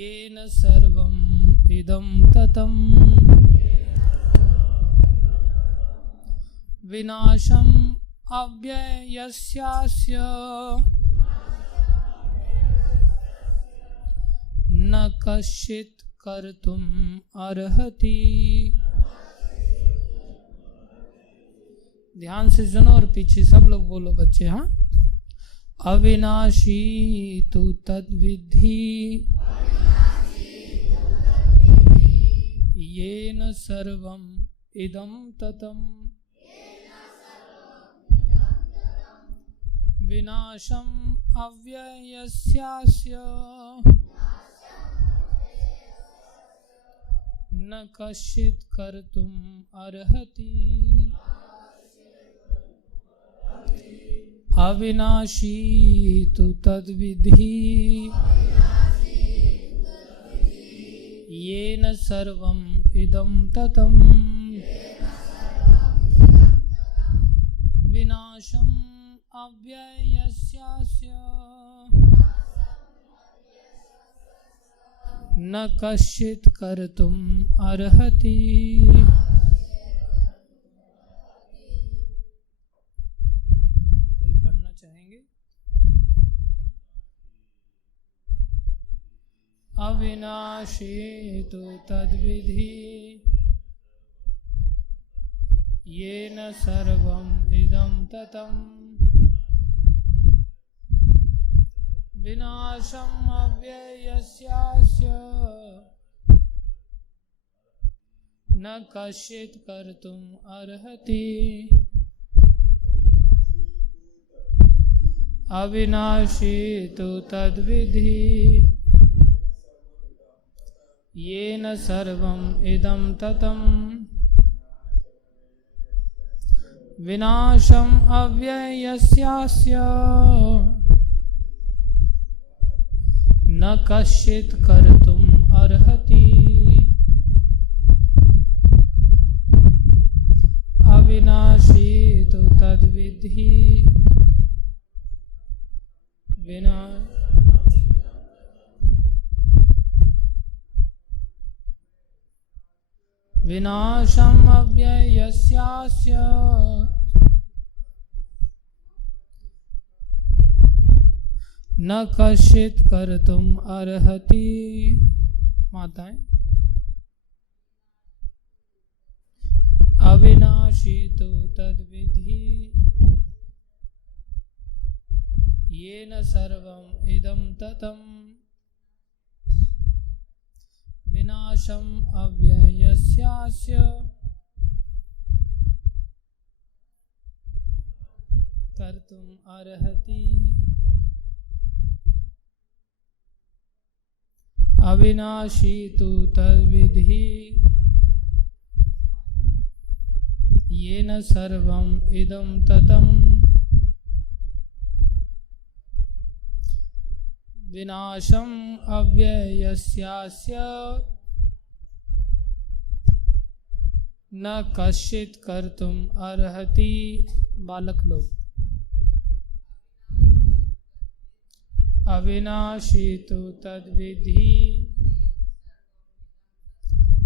येन सर्वम् इदं ततं विनाशम् अव्ययस्यास्य न कश्चित् कर्तुम् अर्हति। ध्यान से सुनो और पीछे सब लोग बोलो बच्चे। हाँ, अविनाशी तु तद्विद्धि येन सर्वम् इदं ततं विनाशम् अव्ययस्यास्य न कश्चित् कर्तुम् अर्हति। अविनाशी तु तद्विद्धि येन सर्वम् इदं ततं विनाशम् अव्ययस्यास्य न कश्चित् कर्तुम् अर्हति। कोई पढ़ना चाहेंगे? अविनाशी तु तद्विद्धि येन सर्वम् इदं ततं विनाशम् अव्ययस्यास्य न कश्चित् कर्तुम् अर्हति। अविनाशी तु तद्विद्धि येन सर्वम् इदं ततं विनाशम् अव्ययस्यास्य न कश्चित् कर्तुम् अर्हति। अविनाशी तु तद्विद्धि विनाशम् अव्ययस्यास्य न कश्चित् कर्तुम् अर्हति। माताएं, अविनाशी तु तद्विद्धि येन सर्वम् इदं ततं विनाशम् अव्ययस्यास्य कर्तुम् अर्हति। अविनाशी तु तद्विद्धि येन सर्वम् इदं ततं विनाशम् अव्ययस्यास्य न कश्चित् कर्तुम् अर्हति। बालक लोग, अविनाशी तु तद्विद्धि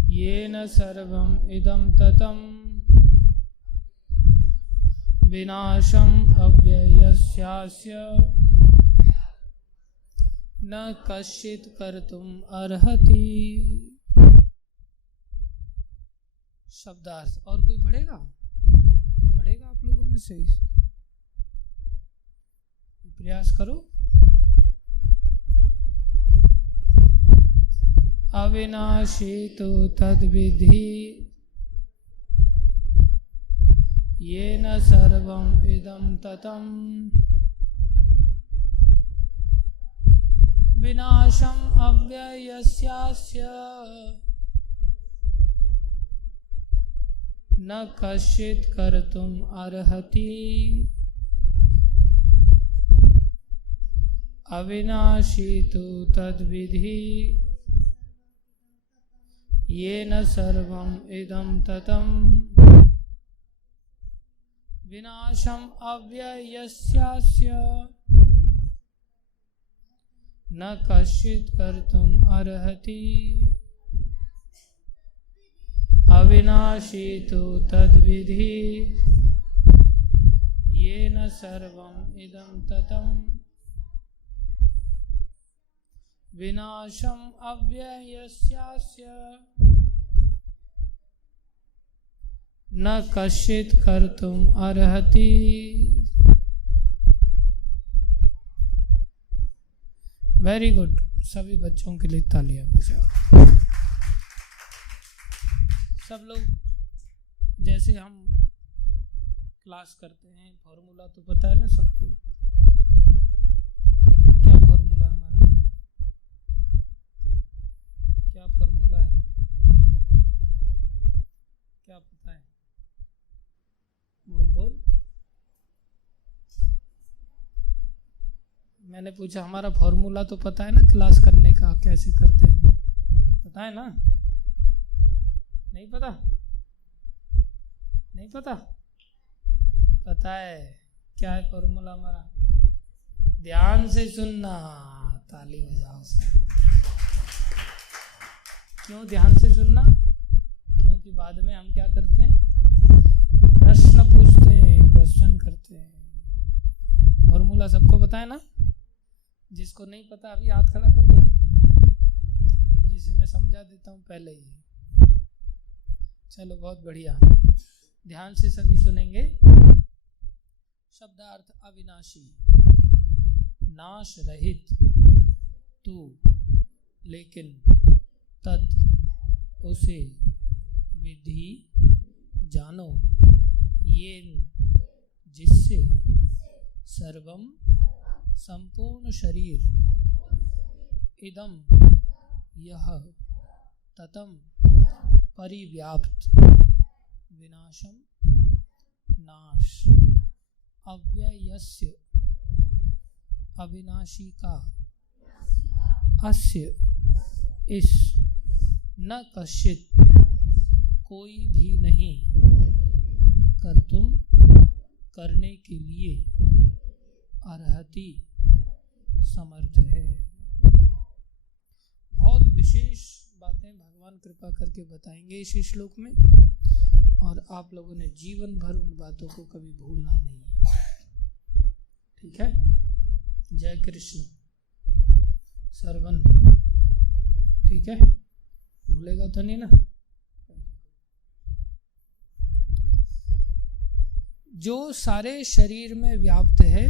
येन सर्वम् इदं ततं विनाशम् अव्ययस्यास्य न कश्चित् कर्तुम् अर्हति। शब्दार्थ और कोई पढ़ेगा? पढ़ेगा आप लोगों में से? प्रयास करो। अविनाशी तु तद्विद्धि येन सर्वम् इदं ततं विनाशम् अव्ययस्यास्य न कश्चित् कर्तुम् अर्हति। अविनाशी तु तद्विद्धि येन सर्वम् इदं ततं विनाशम् अव्ययस्यास्य न कश्चित् कर्तुम् अर्हति अविनाशी तु तद्विधि येन सर्वम् इदं ततम् विनाशम् अव्ययस्यास्य न कश्चित् कर्तुम् अर्हति। वेरी गुड, सभी बच्चों के लिए तालियां बजाओ। सब लोग जैसे हम क्लास करते हैं, फॉर्मूला तो पता है ना सबको, क्या फॉर्मूला है हमारा, क्या फॉर्मूला है, क्या पता है, बोल बोल। मैंने पूछा हमारा फॉर्मूला तो पता है ना क्लास करने का, कैसे करते हैं, पता है ना? नहीं पता? नहीं पता? पता है। क्या है फॉर्मूला हमारा? ध्यान से सुनना। ताली बजाओ सर। क्यों ध्यान से सुनना? क्योंकि बाद में हम क्या करते हैं, प्रश्न पूछते हैं, क्वेश्चन करते हैं। फॉर्मूला सबको पता है ना? जिसको नहीं पता अभी हाथ खड़ा कर दो, जिसे मैं समझा देता हूँ पहले ही। चलो बहुत बढ़िया, ध्यान से सभी सुनेंगे। शब्दार्थ अविनाशी, नाश रहित, तू लेकिन, तत् उसे, विधि जानो, येन जिससे, सर्वम संपूर्ण शरीर, इदम यह, ततम परिव्याप्त, विनाशम नाश, अव्ययस्य अविनाशी का, अस्य इस, न कश्चित कोई भी नहीं, कर्तुम करने के लिए, अर्हति समर्थ है। बहुत विशेष बातें भगवान कृपा करके बताएंगे इस श्लोक में, और आप लोगों ने जीवन भर उन बातों को कभी भूलना नहीं है। ठीक है? जय कृष्ण। सरवन ठीक है, भूलेगा तो नहीं ना? जो सारे शरीर में व्याप्त है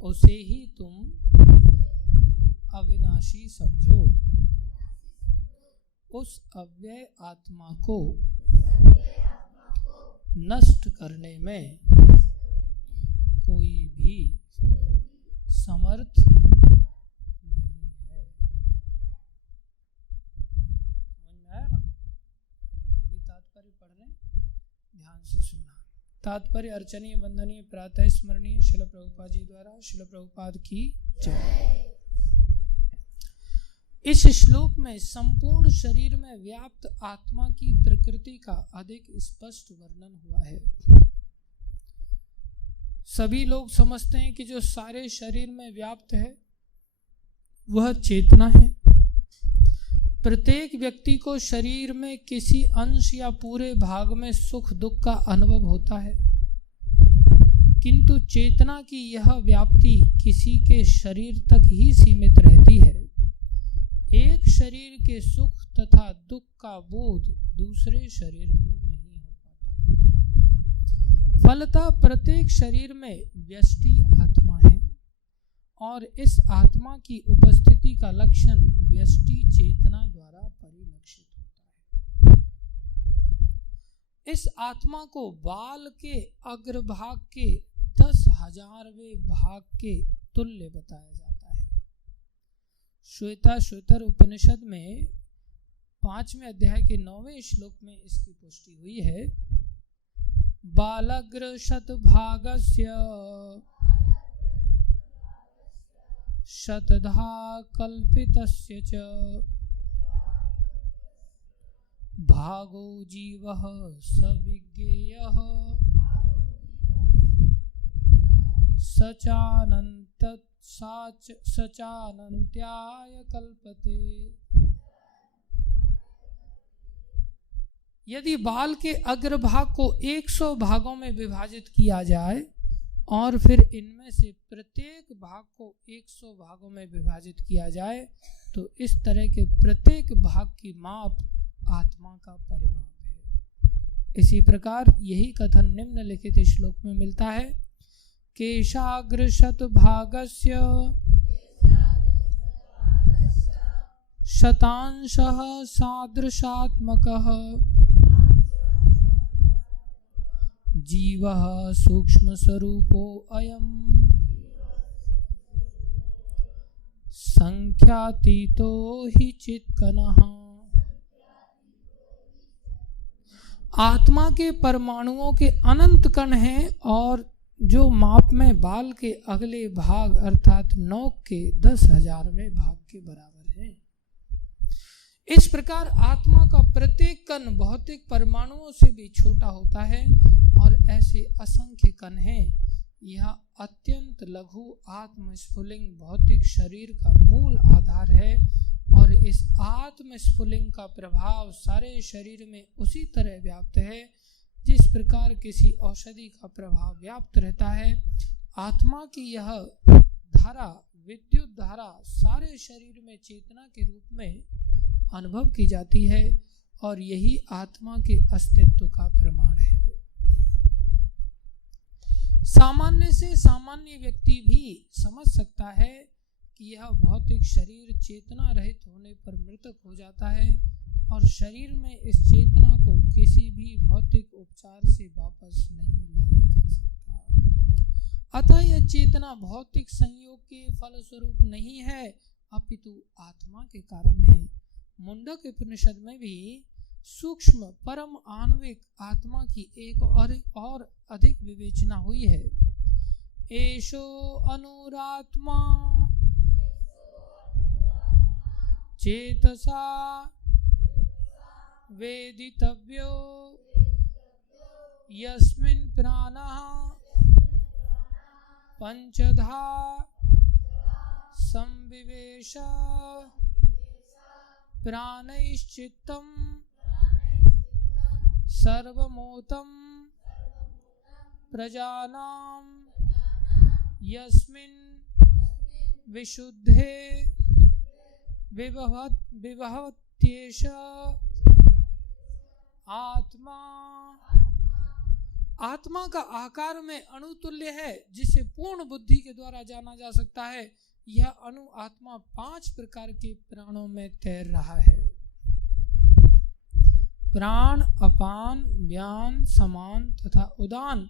उसे ही तुम अविनाशी समझो। उस अव्यय आत्मा को नष्ट करने में कोई भी समर्थ नहीं है। समझ में आया ना? अभी तात्पर्य पढ़ रहे, ध्यान से सुनना। तात्पर्य अर्चनीय, वंदनीय, प्रातः स्मरणीय शिल प्रभुपाद जी द्वारा। शिल प्रभुपाद की जय। इस श्लोक में संपूर्ण शरीर में व्याप्त आत्मा की प्रकृति का अधिक स्पष्ट वर्णन हुआ है। सभी लोग समझते हैं कि जो सारे शरीर में व्याप्त है वह चेतना है। प्रत्येक व्यक्ति को शरीर में किसी अंश या पूरे भाग में सुख दुख का अनुभव होता है, किंतु चेतना की यह व्याप्ति किसी के शरीर तक ही सीमित रहती है। एक शरीर के सुख तथा दुख का बोध दूसरे शरीर को नहीं हो पाता। फलतः प्रत्येक शरीर में व्यष्टि आत्मा है और इस आत्मा की उपस्थिति का लक्षण व्यष्टि चेतना द्वारा परिलक्षित होता है। इस आत्मा को बाल के अग्रभाग के 10,000वें भाग के तुल्य बताया जाता है। श्वेताश्वतर उपनिषद में 5वें अध्याय के 9वें श्लोक में इसकी पुष्टि हुई है। बालग्र शतभागस्य शतधा कल्पितस्य च भागो जीवः सविज्ञेयः सचानन्त तत्साच सचानन्त्याय कल्पते। यदि बाल के अग्रभाग को 100 भागों में विभाजित किया जाए और फिर इनमें से प्रत्येक भाग को 100 भागों में विभाजित किया जाए तो इस तरह के प्रत्येक भाग की माप आत्मा का परिमाप है। इसी प्रकार यही कथन निम्नलिखित श्लोक में मिलता है। केशाग्र शतभागस्य शतांशः सादृशात्मकः जीवः सूक्ष्म स्वरूपो अयम् संख्यातीतो हि चित्कनः। आत्मा के परमाणुओं के अनंत कण हैं और जो माप में बाल के अगले भाग अर्थात नोक के 10,000वें भाग के बराबर है। इस प्रकार आत्मा का प्रत्येक कण भौतिक परमाणुओं से भी छोटा होता है और ऐसे असंख्य कण हैं। यह अत्यंत लघु आत्मस्फुलिंग भौतिक शरीर का मूल आधार है और इस आत्मस्फुलिंग का प्रभाव सारे शरीर में उसी तरह व्याप्त है जिस प्रकार किसी औषधि का प्रभाव व्याप्त रहता है। आत्मा की यह धारा विद्युत धारा सारे शरीर में चेतना के रूप में अनुभव की जाती है और यही आत्मा के अस्तित्व का प्रमाण है। सामान्य से सामान्य व्यक्ति भी समझ सकता है कि यह भौतिक शरीर चेतना रहित होने पर मृतक हो जाता है और शरीर में इस चेतना को किसी भी भौतिक उपचार से वापस नहीं लाया जा सकता। अतः यह चेतना भौतिक संयोग के फलस्वरूप नहीं है अपितु आत्मा के कारण है। मुंडक उपनिषद में भी सूक्ष्म परम आणविक आत्मा की एक और अधिक विवेचना हुई है। एषो अनुरात्मा चेतसा वेदितव्यो यस्मिन् प्राणः पंचधा संविवेश प्राणैश्चित्तं सर्वमोतं प्रजानां यस्मिन् विशुद्धे विभवत्येष आत्मा। आत्मा का आकार में अणुतुल्य है जिसे पूर्ण बुद्धि के द्वारा जाना जा सकता है। यह अणु आत्मा 5 प्रकार के प्राणों में तैर रहा है। प्राण, अपान, व्यान, समान तथा उदान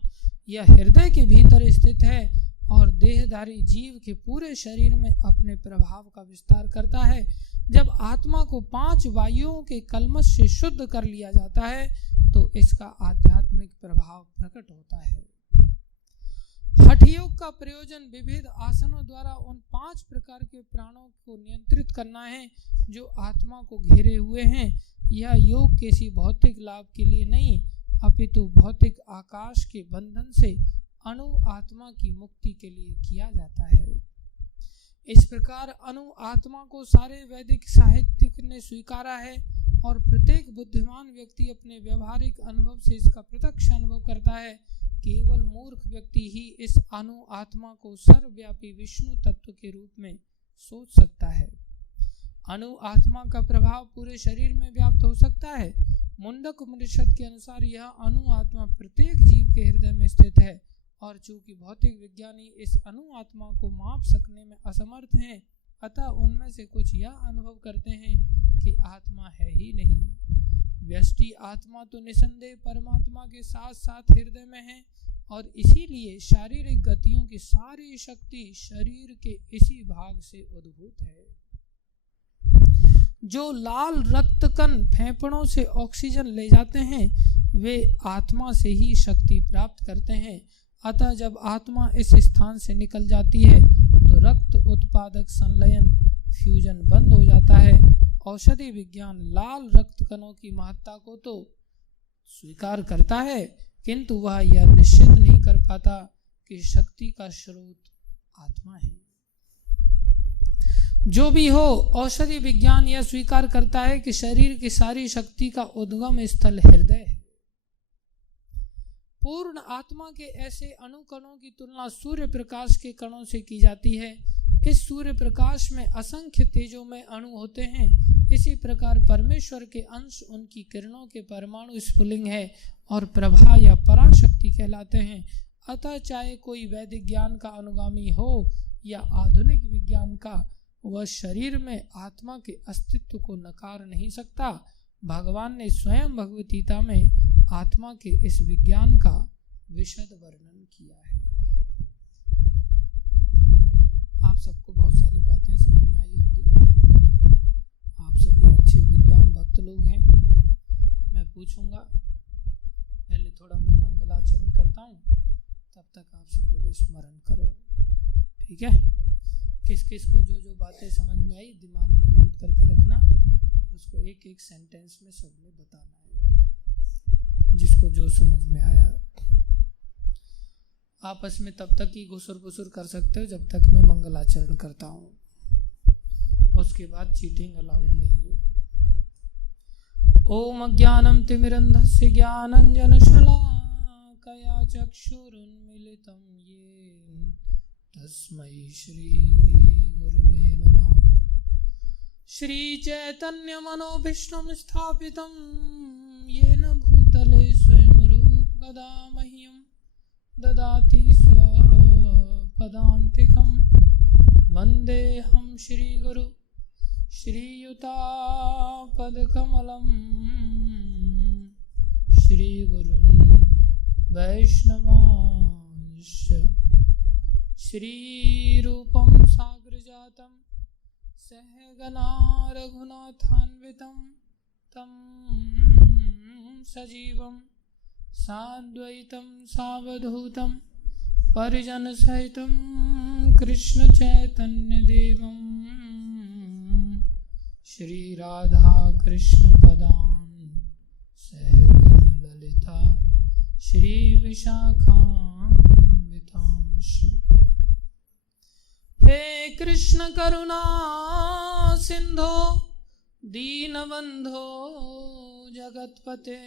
यह हृदय के भीतर स्थित है और देहधारी जीव के पूरे शरीर में अपने प्रभाव का विस्तार करता है। जब आत्मा को 5 वायुओं के कल्मश से शुद्ध कर लिया जाता है तो इसका आध्यात्मिक प्रभाव प्रकट होता है। हठ योग का प्रयोजन विविध आसनों द्वारा उन 5 प्रकार के प्राणों को नियंत्रित करना है जो आत्मा को घेरे हुए हैं। यह योग किसी भौतिक लाभ के लिए नहीं अपितु भौतिक आकाश के बंधन से अणु आत्मा की मुक्ति के लिए किया जाता है। इस प्रकार अणु आत्मा को सारे वैदिक साहित्यिक ने स्वीकारा है और प्रत्येक बुद्धिमान व्यक्ति अपने व्यवहारिक अनुभव से इसका प्रत्यक्ष अनुभव करता है। केवल मूर्ख व्यक्ति ही इस अणु आत्मा को सर्वव्यापी विष्णु तत्व के रूप में सोच सकता है। अणु आत्मा का प्रभाव पूरे शरीर में व्याप्त हो सकता है। मुंडक उपनिषद के अनुसार यह अणु आत्मा प्रत्येक जीव के हृदय में स्थित है और चूंकि भौतिक विज्ञानी इस अणु आत्मा को माप सकने में असमर्थ हैं अतः उनमें से कुछ यह अनुभव करते हैं कि आत्मा है ही नहीं। व्यष्टि आत्मा तो निसंदेह परमात्मा के साथ साथ हृदय में है और इसीलिए शारीरिक गतियों की सारी शक्ति शरीर के इसी भाग से उद्भूत है। जो लाल रक्त कण फेफड़ों से ऑक्सीजन ले जाते हैं वे आत्मा से ही शक्ति प्राप्त करते हैं। अतः जब आत्मा इस स्थान से निकल जाती है तो रक्त उत्पादक संलयन फ्यूजन बंद हो जाता है। औषधि विज्ञान लाल रक्त कणों की महत्ता को तो स्वीकार करता है किंतु वह यह निश्चित नहीं कर पाता कि शक्ति का स्रोत आत्मा है। जो भी हो, औषधि विज्ञान यह स्वीकार करता है कि शरीर की सारी शक्ति का उद्गम स्थल हृदय है। पूर्ण आत्मा के ऐसे अणुकणों की तुलना सूर्य प्रकाश के कणों से की जाती है। इस सूर्य प्रकाश में असंख्य तेजोमय अणु होते हैं। इसी प्रकार परमेश्वर के अंश उनकी किरणों के परमाणु स्फुलिंग है और प्रभा या पराशक्ति कहलाते हैं। अतः चाहे कोई वैदिक ज्ञान का अनुगामी हो या आधुनिक विज्ञान का, वह शरीर में आत्मा के अस्तित्व को नकार नहीं सकता। भगवान ने स्वयं भगवद गीता में आत्मा के इस विज्ञान का विशद वर्णन किया है। आप सबको बहुत सारी बातें समझ में आई होंगी। आप सभी अच्छे विद्वान भक्त लोग हैं। मैं पूछूंगा, पहले थोड़ा मैं मंगलाचरण करता हूँ, तब तक आप सब लोग स्मरण करो, ठीक है? किस किस को जो जो बातें समझ में आई दिमाग में नोट करके रखना, उसको एक एक सेंटेंस में सबने बताना है, जिसको जो समझ में आया। आपस में तब तक ही घुसुर पुसुर कर सकते हो जब तक मैं मंगलाचरण करता हूँ, उसके बाद चीटिंग अलाउड नहीं है। ओम अज्ञानम तिमिरन्धस्य ज्ञानञ्जनशलाकया चक्षुरुन्मीलितं येन तस्मै श्री गुरुवे नमः। श्री चैतन्य मनोभीष्टं स्थापितं येन भूतले स्वयं रूप कदा मह्यं ददाति स्वपदान्तिकं। वन्देऽहं श्रीगुरु श्रीयुतापदकमलं श्रीगुरुन् वैष्णवांश्च। श्रीरूपं साग्रजातं सहगना रघुनाथान्वितं तं सजीवं साद्वैतं सावधूतं परिजनसहितं कृष्णचैतन्यदेवं श्रीराधाकृष्णपदान् सहगणललिता श्रीविशाखान्वितांश्च। हे कृष्ण करुणा सिंधो दीनबंधो जगतपते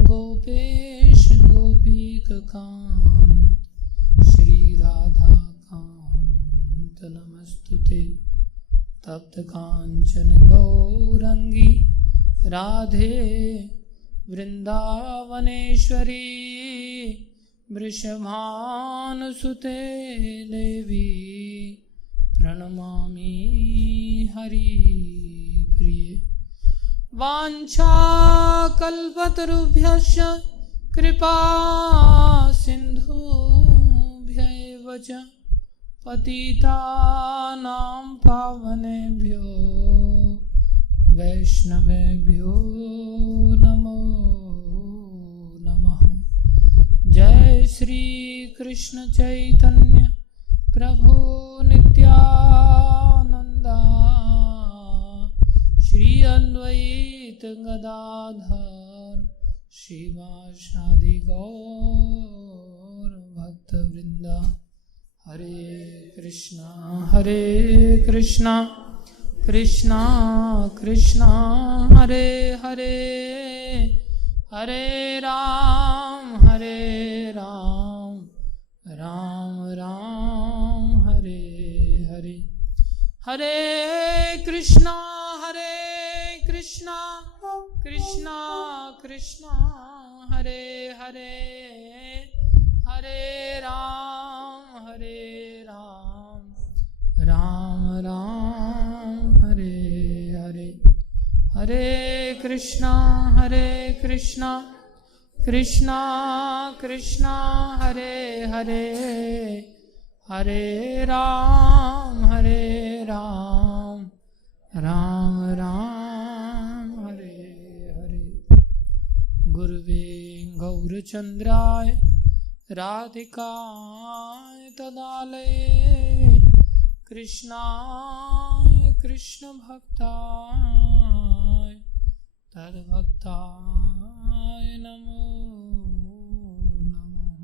गोपेश गोपीकांत श्री राधा कांत नमस्तुते। तप्त कांचन गौरंगी राधे वृंदावनेश्वरी वृषभानुसुते देवी प्रणमामि हरिप्रिये। वाञ्छाकल्पतरुभ्यश्च कृपा सिन्धुभ्यैव च पतितानां पावनेभ्यो वैष्णवेभ्यो नमो नमः। जय श्री कृष्ण चैतन्य प्रभु नित्यानंदा श्री अद्वैत गदाधर शिवासादि गौर भक्त वृंदा। हरे कृष्णा कृष्णा कृष्णा हरे हरे, हरे राम राम राम हरे हरे। हरे कृष्णा कृष्णा कृष्णा हरे हरे, हरे राम राम राम हरे हरे। हरे कृष्णा कृष्णा कृष्णा हरे हरे, हरे राम राम राम हरे हरे। गुरुवे गौरचंद्राय राधिकाय तदालये कृष्णाय कृष्ण भक्ताय तद्भक्ताय नमो नमः।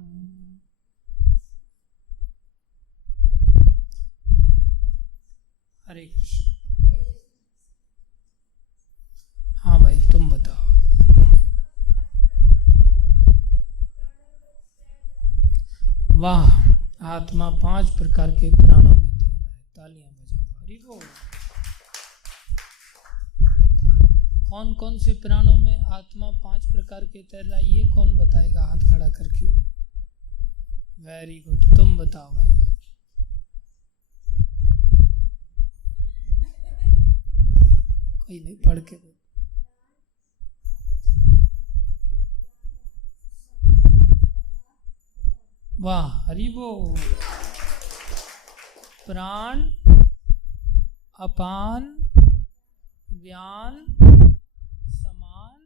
हरे कृष्ण। हाँ भाई तुम बताओ। वाह, आत्मा 5 प्रकार के प्राणों में तैर रहा है। तालियां बजाओ, हरि बोल। कौन कौन से प्राणों में आत्मा 5 प्रकार के तैर रहा है, ये कौन बताएगा हाथ खड़ा करके? वेरी गुड, तुम बताओ भाई। कोई नहीं, पढ़ के बोल। वाह, हरि बोल। प्राण, अपान, व्यान, समान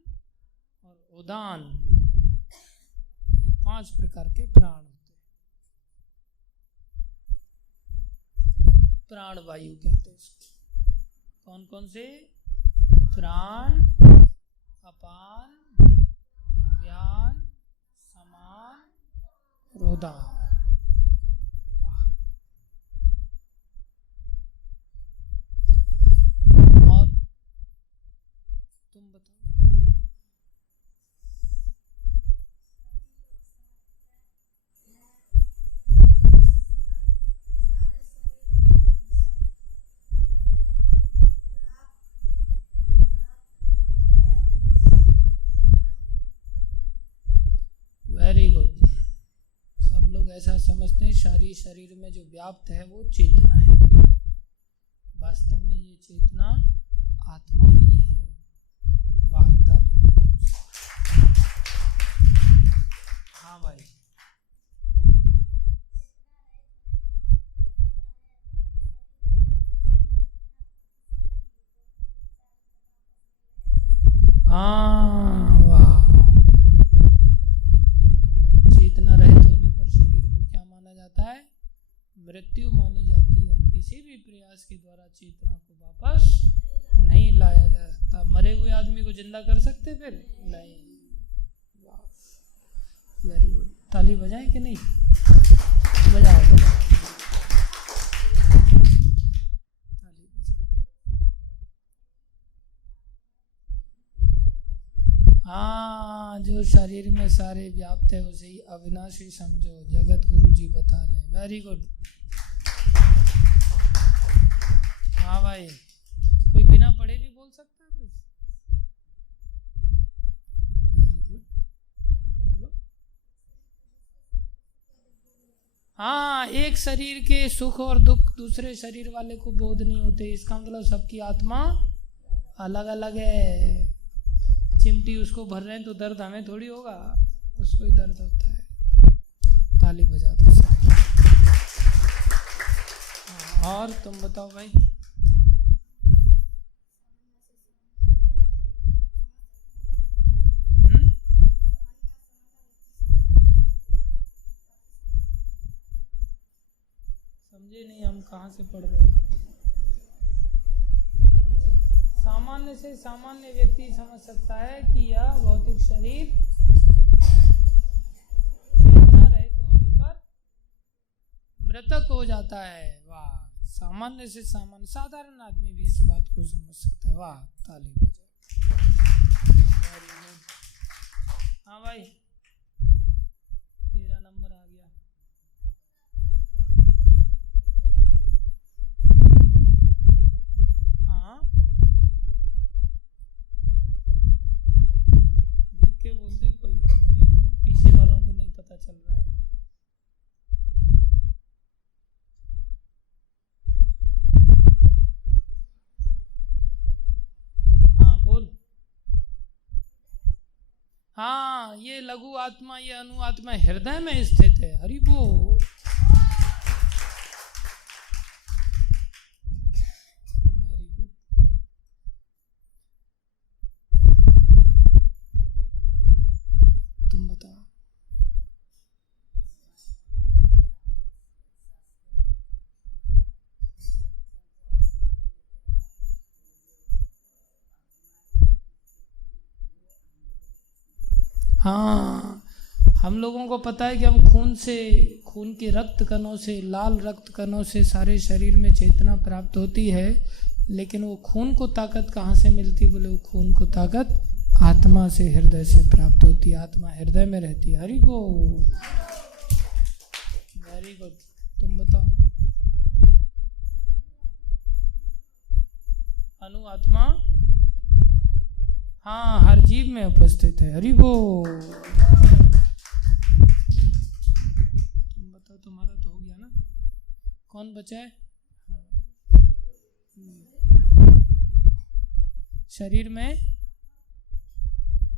और उदान, ये 5 प्रकार के प्राण होते हैं। प्राण वायु कहते हैं इसको। कौन कौन से? प्राण, अपान, व्यान, समान और उदान। वाह। और तुम बताओ। Very good. सब लोग ऐसा समझते हैं सारी शरीर में जो व्याप्त है वो चेतना है। वास्तव में ये चेतना आत्मा ही है। वाह, ताली। हाँ भाई। हाँ, वाह। चेतना रहित होने पर शरीर को क्या माना जाता है? मृत्यु मानी जाती है, और किसी भी प्रयास के द्वारा चेतना को वापस नहीं लाया जा सकता। मरे हुए आदमी को जिंदा कर सकते फिर? नहीं। Very good. ताली बजाएं कि नहीं? बजाओ बजाओ, ताली बजाओ। हाँ, जो शरीर में सारे व्याप्त है उसे ही अविनाशी समझो, जगत गुरु जी बता रहे हैं। Very good. हाँ भाई, कोई बिना पढ़े भी बोल सकता है कुछ? वेरी गुड, बोलो। हाँ, एक शरीर के सुख और दुख दूसरे शरीर वाले को बोध नहीं होते। इसका मतलब सबकी आत्मा अलग अलग है। चिमटी उसको भर रहे हैं तो दर्द हमें थोड़ी होगा, उसको ही दर्द होता है। ताली बजा दो। और तुम बताओ भाई। समझे नहीं, हम कहाँ से पढ़ रहे हैं? सामान्य से सामान्य व्यक्ति समझ सकता है कि यह भौतिक शरीर चेतना रहित होने पर मृतक हो जाता है। वाह, सामान्य से सामान्य साधारण आदमी भी इस बात को समझ सकता है। वाह, ताली बजाओ। हाँ भाई, 13 नंबर आ गया। हाँ, देख के बोलते कोई बात नहीं, पीछे वालों को नहीं पता चल रहा है। हाँ बोल। हाँ, ये लघु आत्मा, ये अनु आत्मा हृदय में स्थित है। हरि बोल। Very good. तुम बताओ। हाँ, हम लोगों को पता है कि हम खून के रक्त कणों से, लाल रक्त कणों से सारे शरीर में चेतना प्राप्त होती है, लेकिन वो खून को ताकत कहाँ से मिलती? बोले वो खून को ताकत आत्मा से, हृदय से प्राप्त होती है। आत्मा हृदय में रहती है। हरि बोल, वेरी गुड। तुम बताओ। अनु आत्मा हाँ हर जीव में उपस्थित है। हरि बोल। तुम बताओ, तुम्हारा तो हो गया ना? कौन बचा है? शरीर में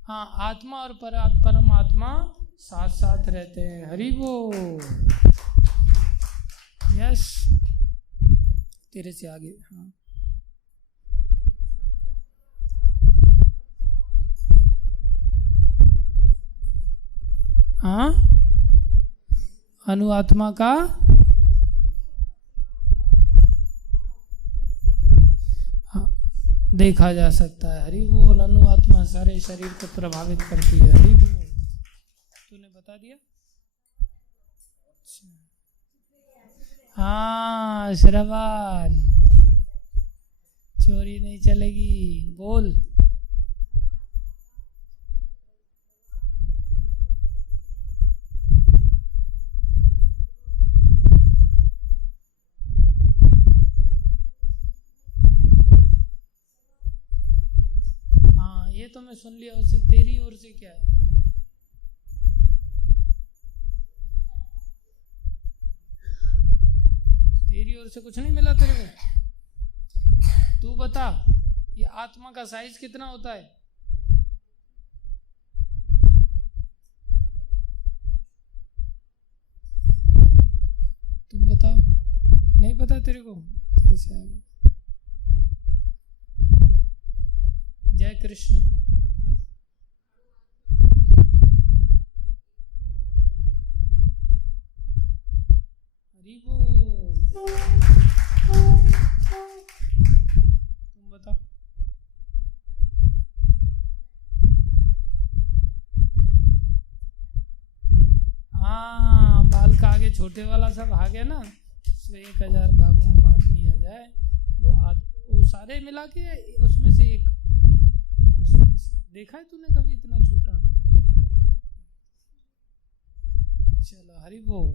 हाँ आत्मा और परमात्मा साथ साथ रहते हैं। हरि बोल। यस, तेरे से आगे। हाँ हाँ अनु आत्मा का हाँ देखा जा सकता है। हरि बोल। अनु आत्मा सारे शरीर को प्रभावित करती है। हरि बोल। तूने बता दिया? हाँ श्रवण, चोरी नहीं चलेगी। बोल। ये तो मैं सुन लिया। उससे तेरी ओर से क्या है? तेरी ओर से कुछ नहीं मिला तेरे को? तू बता, ये आत्मा का साइज कितना होता है? तुम बताओ। नहीं पता तेरे को? तेरे से आगे। जय कृष्ण। हरि बोल। तुम बताओ। हाँ बाल का आगे छोटे वाला सब आ गया ना, उसको 1000 भागों में बांट लिया जाए, वो सारे मिला के उसमें से एक। देखा है तूने कभी इतना छोटा? चलो हरि बोल।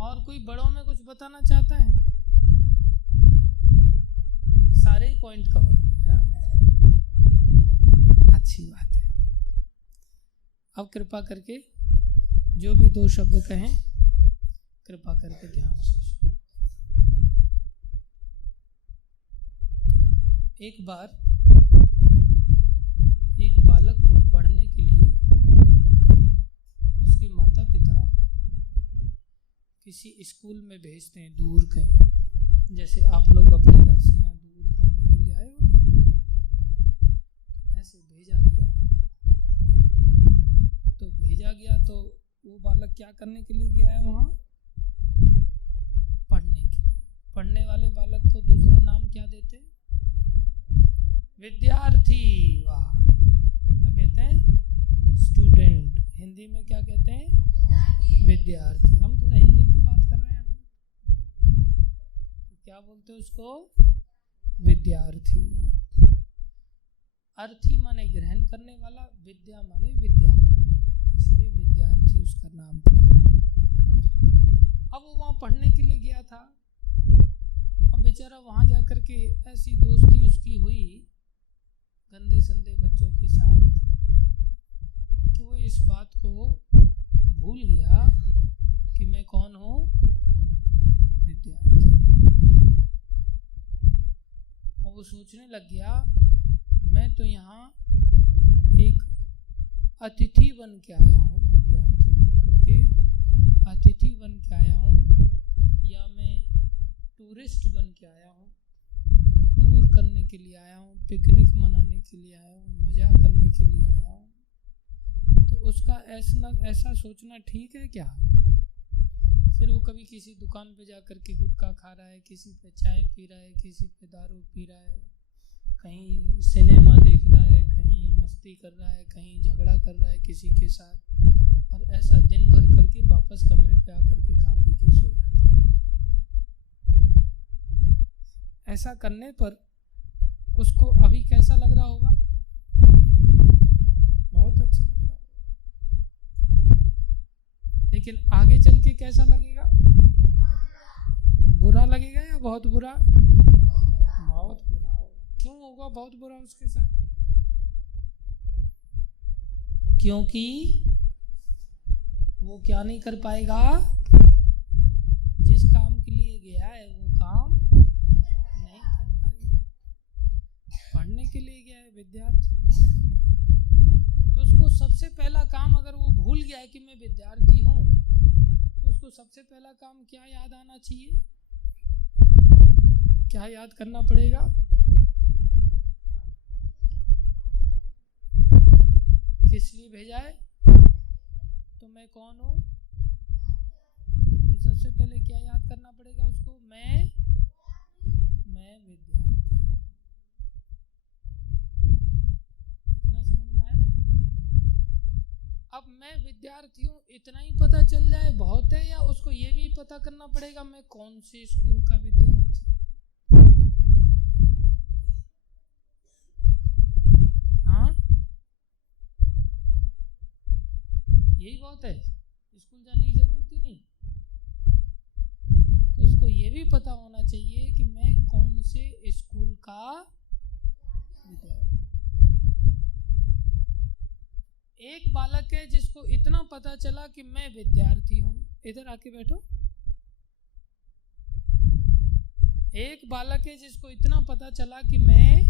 और कोई बड़ों में कुछ बताना चाहता है? सारे ही पॉइंट कवर हो गया। अच्छी बात है। अब कृपा करके जो भी 2 शब्द कहें, कृपा करके ध्यान से सुनो। एक बार एक बालक को पढ़ने के लिए उसके माता पिता किसी स्कूल में भेजते हैं, दूर कहीं। जैसे आप लोग अपने घर से यहाँ दूर पढ़ने के लिए आए हो ना, ऐसे भेजा गया। तो भेजा गया तो वो बालक क्या करने के लिए गया है वहाँ? पढ़ने के लिए। पढ़ने वाले बालक को दूसरा नाम क्या देते हैं? विद्यार्थी। वाह, क्या कहते हैं? स्टूडेंट। हिंदी में क्या कहते हैं? विद्यार्थी। हम थोड़ा हिंदी में बात कर रहे हैं अभी, तो क्या बोलते हैं उसको? विद्यार्थी। अर्थी माने ग्रहण करने वाला, विद्या माने विद्या, इसलिए विद्यार्थी उसका नाम पड़ा। अब वो वहाँ पढ़ने के लिए गया था, और बेचारा वहाँ जा कर के ऐसी दोस्ती उसकी हुई गंदे संदे बच्चों के साथ कि वो इस बात को भूल गया कि मैं कौन हूँ? विद्यार्थी। और वो सोचने लग गया, मैं तो यहाँ एक अतिथि बन के आया हूँ, विद्यार्थी होकर के अतिथि बन के आया हूँ, या मैं टूरिस्ट बन के आया हूँ, टूर करने के लिए आया हूँ, पिकनिक मनाने के लिए आया हूँ, मज़ा करने के लिए आया हूँ। तो उसका ऐसा सोचना ठीक है क्या? फिर वो कभी किसी दुकान पे जा कर के गुटखा खा रहा है, किसी पे चाय पी रहा है, किसी पे दारू पी रहा है, कहीं सिनेमा देख रहा है, कहीं मस्ती कर रहा है, कहीं झगड़ा कर रहा है किसी के साथ, और और ऐसा दिन भर करके वापस कमरे पे आकर के खा पी के सो जाता है। ऐसा करने पर उसको अभी कैसा लग रहा होगा? बहुत अच्छा लग रहा होगा, लेकिन आगे चल के कैसा लगेगा? बुरा लगेगा या बहुत बुरा? बहुत बुरा होगा। क्यों होगा बहुत बुरा उसके साथ? क्योंकि वो क्या नहीं कर पाएगा, जिस काम के लिए गया है वो काम नहीं कर पाएगा। पढ़ने के लिए गया है विद्यार्थी, तो उसको सबसे पहला काम, अगर वो भूल गया है कि मैं विद्यार्थी हूँ, तो उसको सबसे पहला काम क्या याद आना चाहिए? क्या याद करना पड़ेगा? किस लिए भेजा है? तो मैं कौन हूँ? तो सबसे पहले क्या याद करना पड़ेगा उसको? मैं विद्यार्थी। इतना समझ में आया? अब मैं विद्यार्थी हूँ इतना ही पता चल जाए बहुत है, या उसको ये भी पता करना पड़ेगा मैं कौन से स्कूल का विद्यार्थी? हाँ, यही बहुत है, स्कूल जाने की जरूरत ही नहीं। तो उसको ये भी पता होना चाहिए कि मैं कौन से स्कूल का विद्यार्थी। एक बालक है जिसको इतना पता चला कि मैं विद्यार्थी हूं, इधर आके बैठो। एक बालक है जिसको इतना पता चला कि मैं,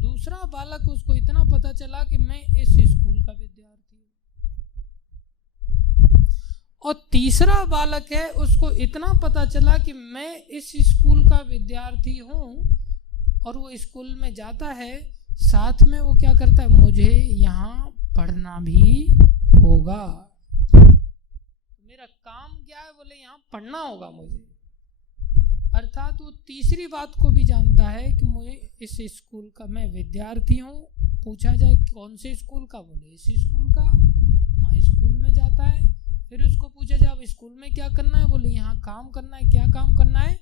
दूसरा बालक उसको इतना पता चला कि मैं इस स्कूल का विद्यार्थी हूं, और तीसरा बालक है उसको इतना पता चला कि मैं इस स्कूल का विद्यार्थी हूं, और वो स्कूल में जाता है, साथ में वो क्या करता है? मुझे यहाँ पढ़ना भी होगा। मेरा काम क्या है? बोले यहाँ पढ़ना होगा मुझे। अर्थात वो तीसरी बात को भी जानता है कि मुझे इस स्कूल का, मैं विद्यार्थी हूँ। पूछा जाए कौन से स्कूल का? बोले इस स्कूल का। वहाँ स्कूल में जाता है, फिर उसको पूछा जाए अब स्कूल में क्या करना है? बोले यहाँ काम करना है। क्या काम करना है?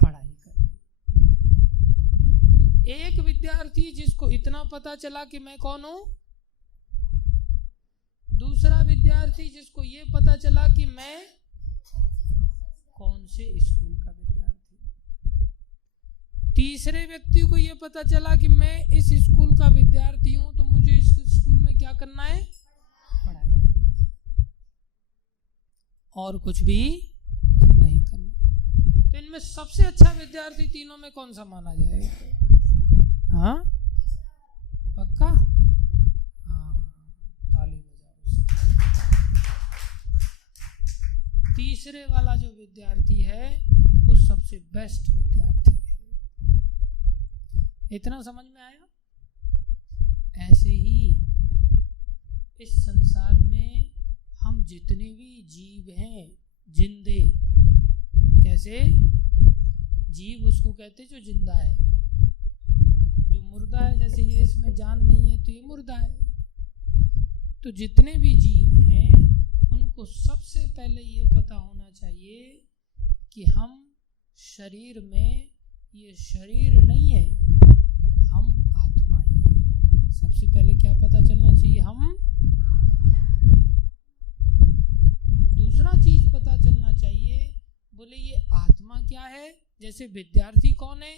पढ़ाई करनी। तो एक विद्यार्थी जिसको इतना पता चला कि मैं कौन हूँ, दूसरा विद्यार्थी जिसको ये पता चला कि मैं कौन से स्कूल का विद्यार्थी, तीसरे व्यक्ति को ये पता चला कि मैं इस स्कूल का विद्यार्थी हूं, तो मुझे इस स्कूल में क्या करना है? पढ़ाई, और कुछ भी नहीं करना। तो इनमें सबसे अच्छा विद्यार्थी तीनों में कौन सा माना जाएगा? हाँ, पक्का? हाँ, ताली बजाओ। तीसरे वाला जो विद्यार्थी है वो सबसे बेस्ट विद्यार्थी है। इतना समझ में आया? ऐसे ही इस संसार में हम जितने भी जीव हैं, जिंदे, कैसे जीव उसको कहते जो जिंदा है, जो मुर्दा है, जैसे ये इसमें जान नहीं है तो ये मुर्दा है। तो जितने भी जीव हैं उनको सबसे पहले ये पता होना चाहिए कि हम शरीर में, ये शरीर नहीं है, हम आत्मा है। सबसे पहले क्या पता चलना चाहिए? हम। दूसरा चीज पता चलना चाहिए, बोले ये आत्मा क्या है? जैसे विद्यार्थी कौन है?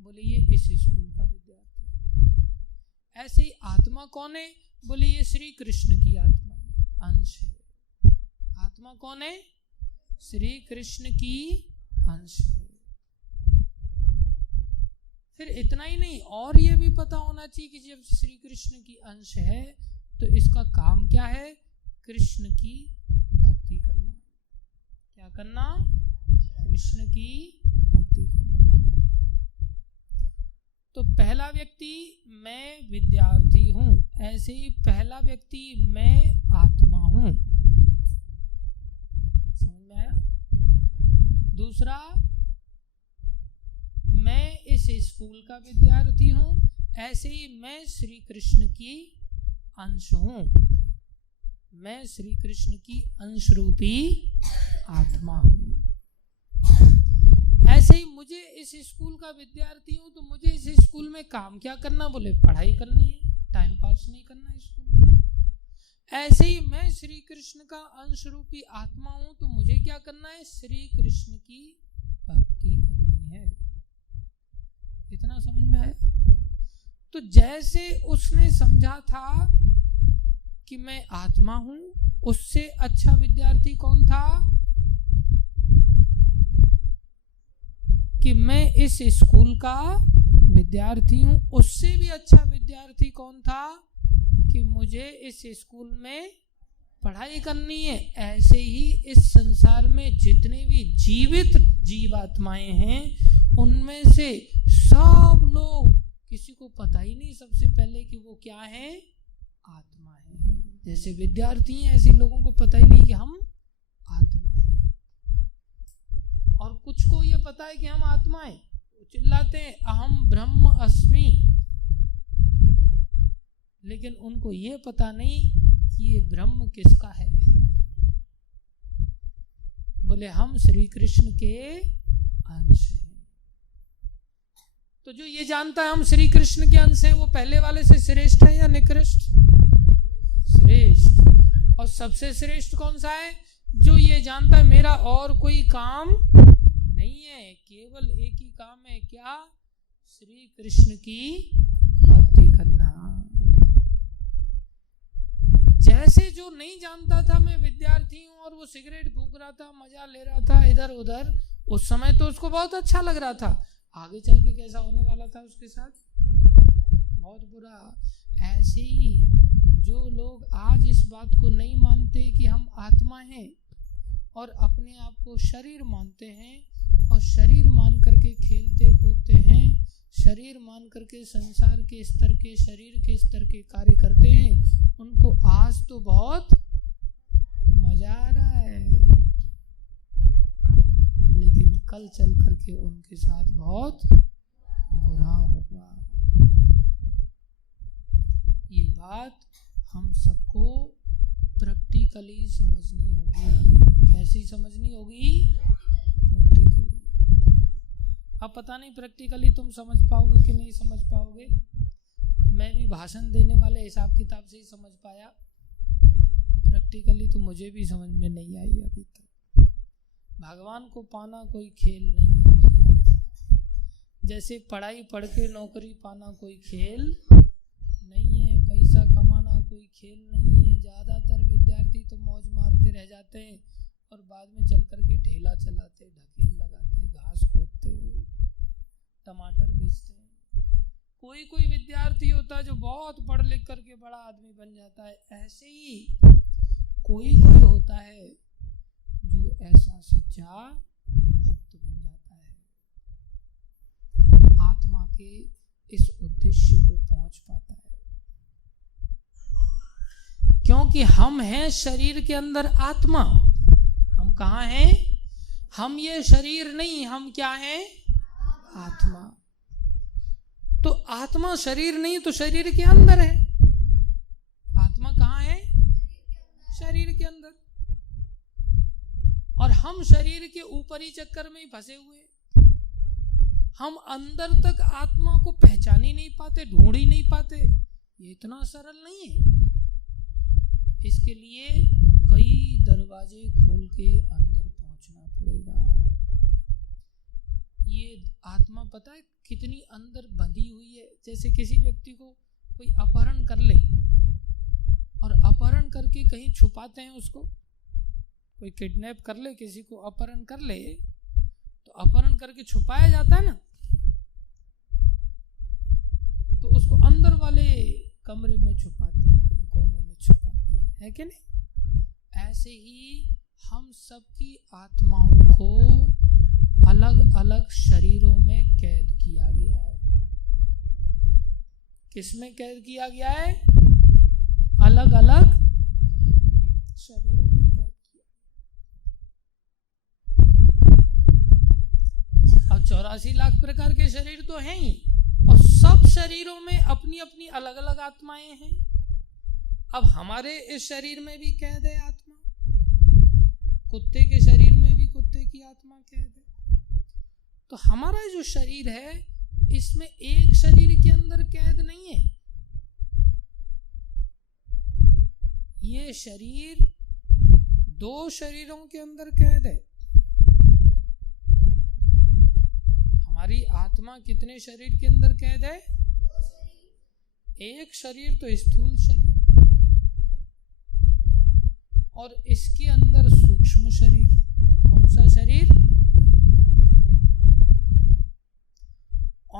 बोले ये इस स्कूल का विद्यार्थी। ऐसे ही आत्मा कौन है? बोले ये श्री कृष्ण की आत्मा है, अंश है। आत्मा कौन है? श्री कृष्ण की अंश है। फिर इतना ही नहीं, और ये भी पता होना चाहिए कि जब श्री कृष्ण की अंश है तो इसका काम क्या है? कृष्ण की भक्ति करना। क्या करना? कृष्ण की भक्ति करना। तो पहला व्यक्ति मैं विद्यार्थी हूं, ऐसे ही पहला व्यक्ति मैं आत्मा हूं। समझ में आया? दूसरा, मैं इस स्कूल का विद्यार्थी हूं, ऐसे ही मैं श्री कृष्ण की अंश हूं। मैं श्री कृष्ण की अंश रूपी आत्मा हूं। ऐसे ही मुझे इस स्कूल का विद्यार्थी हूं, तो मुझे इस स्कूल में काम क्या करना? बोले पढ़ाई करनी है, टाइम पास नहीं करना स्कूल में। ऐसे ही मैं श्री कृष्ण का अंश रूपी आत्मा हूं, तो मुझे क्या करना है? श्री कृष्ण की भक्ति करनी है। इतना समझ में आया? तो जैसे उसने समझा था कि मैं आत्मा हूं, उससे अच्छा विद्यार्थी कौन था? कि मैं इस स्कूल का विद्यार्थी हूं। उससे भी अच्छा विद्यार्थी कौन था? कि मुझे इस स्कूल में पढ़ाई करनी है। ऐसे ही इस संसार में जितने भी जीवित जीवात्माएं हैं, उनमें से सब लोग, किसी को पता ही नहीं सबसे पहले कि वो क्या है? आत्मा है। जैसे विद्यार्थी हैं, ऐसे लोगों को पता ही नहीं कि हम आत्मा है। और कुछ को ये पता है कि हम आत्मा है, वो चिल्लाते हैं अहम ब्रह्म अस्मि, लेकिन उनको ये पता नहीं कि ये ब्रह्म किसका है। बोले हम श्री कृष्ण के अंश हैं। तो जो ये जानता है हम श्री कृष्ण के अंश हैं, वो पहले वाले से श्रेष्ठ है या निकृष्ट? श्रेष्ठ। और सबसे श्रेष्ठ कौन सा है? जो ये जानता है मेरा और कोई काम नहीं है, केवल एक ही काम है, क्या? श्री कृष्ण की भक्ति करना। जैसे जो नहीं जानता था मैं विद्यार्थी हूं और वो सिगरेट फूंक रहा था, मजा ले रहा था इधर उधर, उस समय तो उसको बहुत अच्छा लग रहा था। आगे चल के कैसा होने वाला था उसके साथ? बहुत बुरा। ऐसे ही जो लोग आज इस बात को नहीं मानते कि हम आत्मा हैं और अपने आप को शरीर मानते हैं और शरीर मान करके खेलते कूदते हैं, शरीर मान करके संसार के स्तर के, शरीर के स्तर के कार्य करते हैं, उनको आज तो बहुत मजा आ रहा है, लेकिन कल चल करके उनके साथ बहुत बुरा होगा। ये बात हम सबको प्रैक्टिकली समझनी होगी। कैसी समझनी होगी? प्रैक्टिकली। अब पता नहीं प्रैक्टिकली तुम समझ पाओगे कि नहीं समझ पाओगे। मैं भी भाषण देने वाले हिसाब किताब से ही समझ पाया, प्रैक्टिकली तो मुझे भी समझ में नहीं आई अभी तक। भगवान को पाना कोई खेल नहीं है भैया। जैसे पढ़ाई पढ़ के नौकरी पाना कोई खेल नहीं है, पैसा कमाना कोई खेल नहीं है। ज़्यादातर विद्यार्थी तो मौज मारते रह जाते हैं और बाद में चल करके ठेला चलाते, ढकेल लगाते, घास खोदते, टमाटर बेचते हैं। कोई कोई विद्यार्थी होता है जो बहुत पढ़ लिख करके बड़ा आदमी बन जाता है। ऐसे ही कोई कोई होता है जो ऐसा सच्चा भक्त बन जाता है, आत्मा के इस उद्देश्य को पहुंच पाता है। क्योंकि हम हैं शरीर के अंदर आत्मा। हम कहाँ हैं? हम ये शरीर नहीं, हम क्या हैं? आत्मा। तो आत्मा शरीर नहीं तो शरीर के अंदर है। आत्मा कहाँ है? शरीर के अंदर। और हम शरीर के ऊपरी चक्कर में ही फंसे हुए। हम अंदर तक आत्मा को पहचान ही नहीं पाते, ढूंढ ही नहीं पाते। ये इतना सरल नहीं है। इसके लिए कई दरवाजे खोल के अंदर पहुंचना पड़ेगा। ये आत्मा पता है कितनी अंदर बंधी हुई है। जैसे किसी व्यक्ति को कोई अपहरण कर ले और अपहरण करके कहीं छुपाते हैं उसको। कोई किडनैप कर ले, किसी को अपहरण कर ले तो अपहरण करके छुपाया जाता है ना, तो उसको अंदर वाले कमरे में छुपाते हैं, कहीं कोने में छुपाते हैं, है कि नहीं? ऐसे ही हम सबकी आत्माओं को अलग अलग शरीरों में कैद किया गया है। किसमें कैद किया गया है? अलग अलग शरीरों में कैद किया। अब 84 लाख प्रकार के शरीर तो हैं ही, और सब शरीरों में अपनी अपनी अलग अलग आत्माएं हैं। अब हमारे इस शरीर में भी कैद है आत्मा, कुत्ते के शरीर में भी कुत्ते की आत्मा कैद है। तो हमारा जो शरीर है इसमें एक शरीर के अंदर कैद नहीं है, ये शरीर दो शरीरों के अंदर कैद है। हमारी आत्मा कितने शरीर के अंदर कैद है? एक शरीर तो स्थूल शरीर, और इसके अंदर सूक्ष्म शरीर। कौन सा शरीर?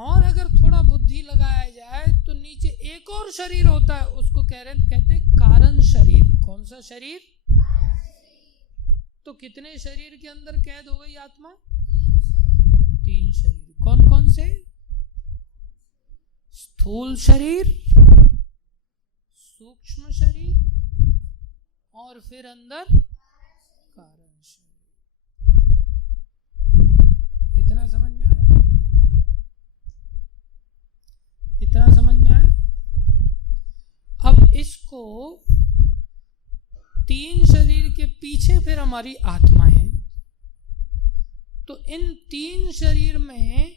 और अगर थोड़ा बुद्धि लगाया जाए तो नीचे एक और शरीर होता है, उसको कहते हैं कारण शरीर। कौन सा शरीर? तो कितने शरीर के अंदर कैद हो गई आत्मा? 3 शरीर। कौन कौन से? स्थूल शरीर, सूक्ष्म शरीर, और फिर अंदर कारण शरीर। इतना समझ में आया? इतना समझ में आया? अब इसको 3 शरीर के पीछे फिर हमारी आत्मा है। तो इन 3 शरीर में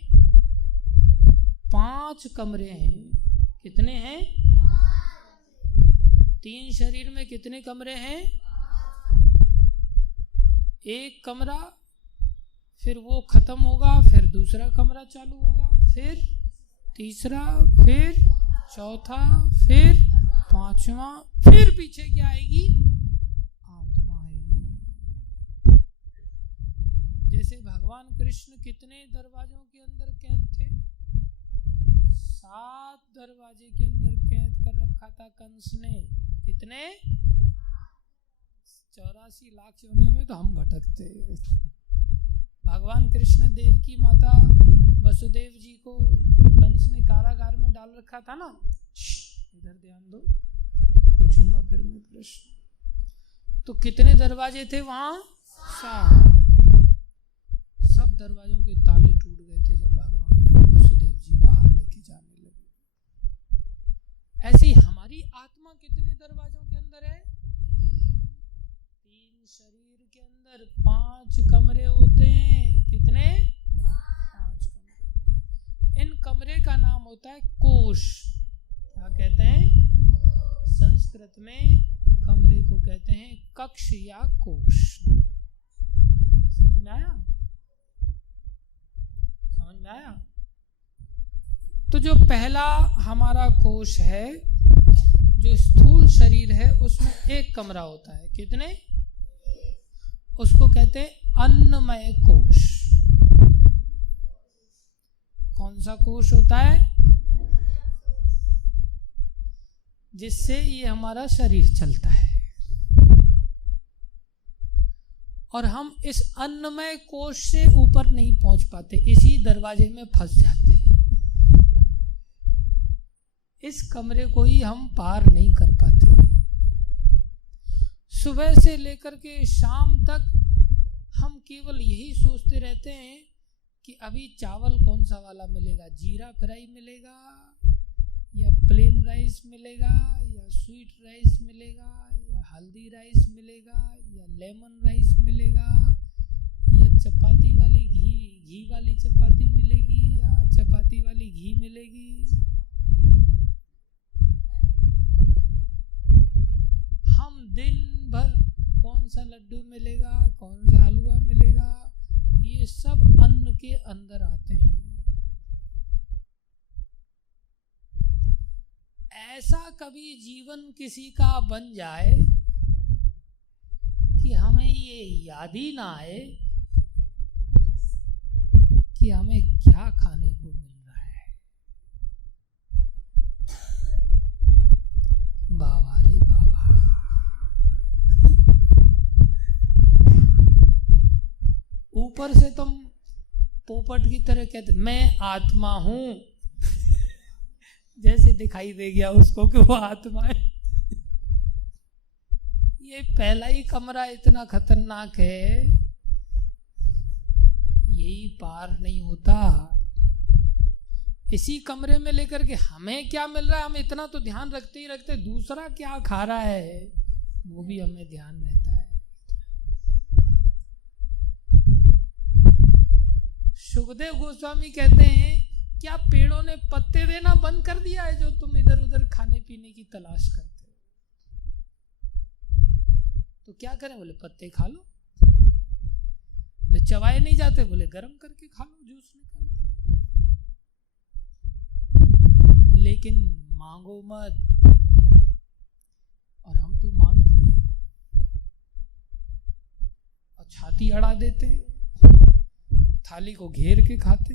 5 कमरे हैं। कितने हैं? 3 शरीर में कितने कमरे हैं? एक कमरा, फिर वो खत्म होगा, फिर दूसरा कमरा चालू होगा, फिर तीसरा, फिर चौथा, फिर 5वां, फिर पीछे क्या आएगी? आत्मा आएगी। जैसे भगवान कृष्ण कितने दरवाजों के अंदर कैद थे? 7 दरवाजे के अंदर कैद कर रखा था कंस ने। कितने? 84 लाख योनियों में तो हम भटकते। भगवान कृष्ण देव की माता वसुदेव जी को कंस ने कारागार में डाल रखा था ना। इधर ध्यान दो, पूछूंगा फिर मैं प्रश्न। तो कितने दरवाजे थे वहां? 7। सब दरवाजों के ताले टूट गए थे जब भगवान वसुदेव जी बाहर लेके जाने लगे। ऐसी हमारी आत्मा कितने दरवाजों के अंदर है? 3 शरीर के अंदर 5 कमरे होते हैं। कितने? 5 कमरे। इन कमरे का नाम होता है कोश। क्या कहते हैं? संस्कृत में कमरे को कहते हैं कक्ष या कोश। समझ में आया? समझ में आया? तो जो पहला हमारा कोश है, जो स्थूल शरीर है, उसमें एक कमरा होता है। कितने? उसको कहते हैं अन्नमय कोश। कौन सा कोश होता है? जिससे ये हमारा शरीर चलता है। और हम इस अन्नमय कोश से ऊपर नहीं पहुंच पाते, इसी दरवाजे में फंस जाते। इस कमरे को ही हम पार नहीं कर पाते। सुबह से लेकर के शाम तक हम केवल यही सोचते रहते हैं कि अभी चावल कौन सा वाला मिलेगा, जीरा फ्राई मिलेगा या प्लेन राइस मिलेगा या स्वीट राइस मिलेगा या हल्दी राइस मिलेगा या लेमन राइस मिलेगा या चपाती वाली घी वाली चपाती मिलेगी या चपाती वाली घी मिलेगी। हम दिन भर कौन सा लड्डू मिलेगा, कौन सा हलवा मिलेगा, ये सब अन्न के अंदर आते हैं। ऐसा कभी जीवन किसी का बन जाए कि हमें ये याद ही ना आए कि हमें क्या खाने को मिल रहा है। बाबा रे बाबा। ऊपर से तुम पोपट की तरह कहते मैं आत्मा हूं, जैसे दिखाई दे गया उसको कि वो आत्मा है। ये पहला ही कमरा इतना खतरनाक है, यही पार नहीं होता। इसी कमरे में लेकर के हमें क्या मिल रहा है, हम इतना तो ध्यान रखते ही रखते, दूसरा क्या खा रहा है वो भी हमें ध्यान रहता है। सुखदेव गोस्वामी कहते हैं क्या पेड़ों ने पत्ते देना बंद कर दिया है जो तुम इधर उधर खाने पीने की तलाश करते हो? तो क्या करें? बोले पत्ते खा लो। बोले चबाए नहीं जाते? बोले गर्म करके खा लो, जूस निकाल। लेकिन मांगो मत, और हम तो मांगते हैं और छाती अड़ा देते, थाली को घेर के खाते।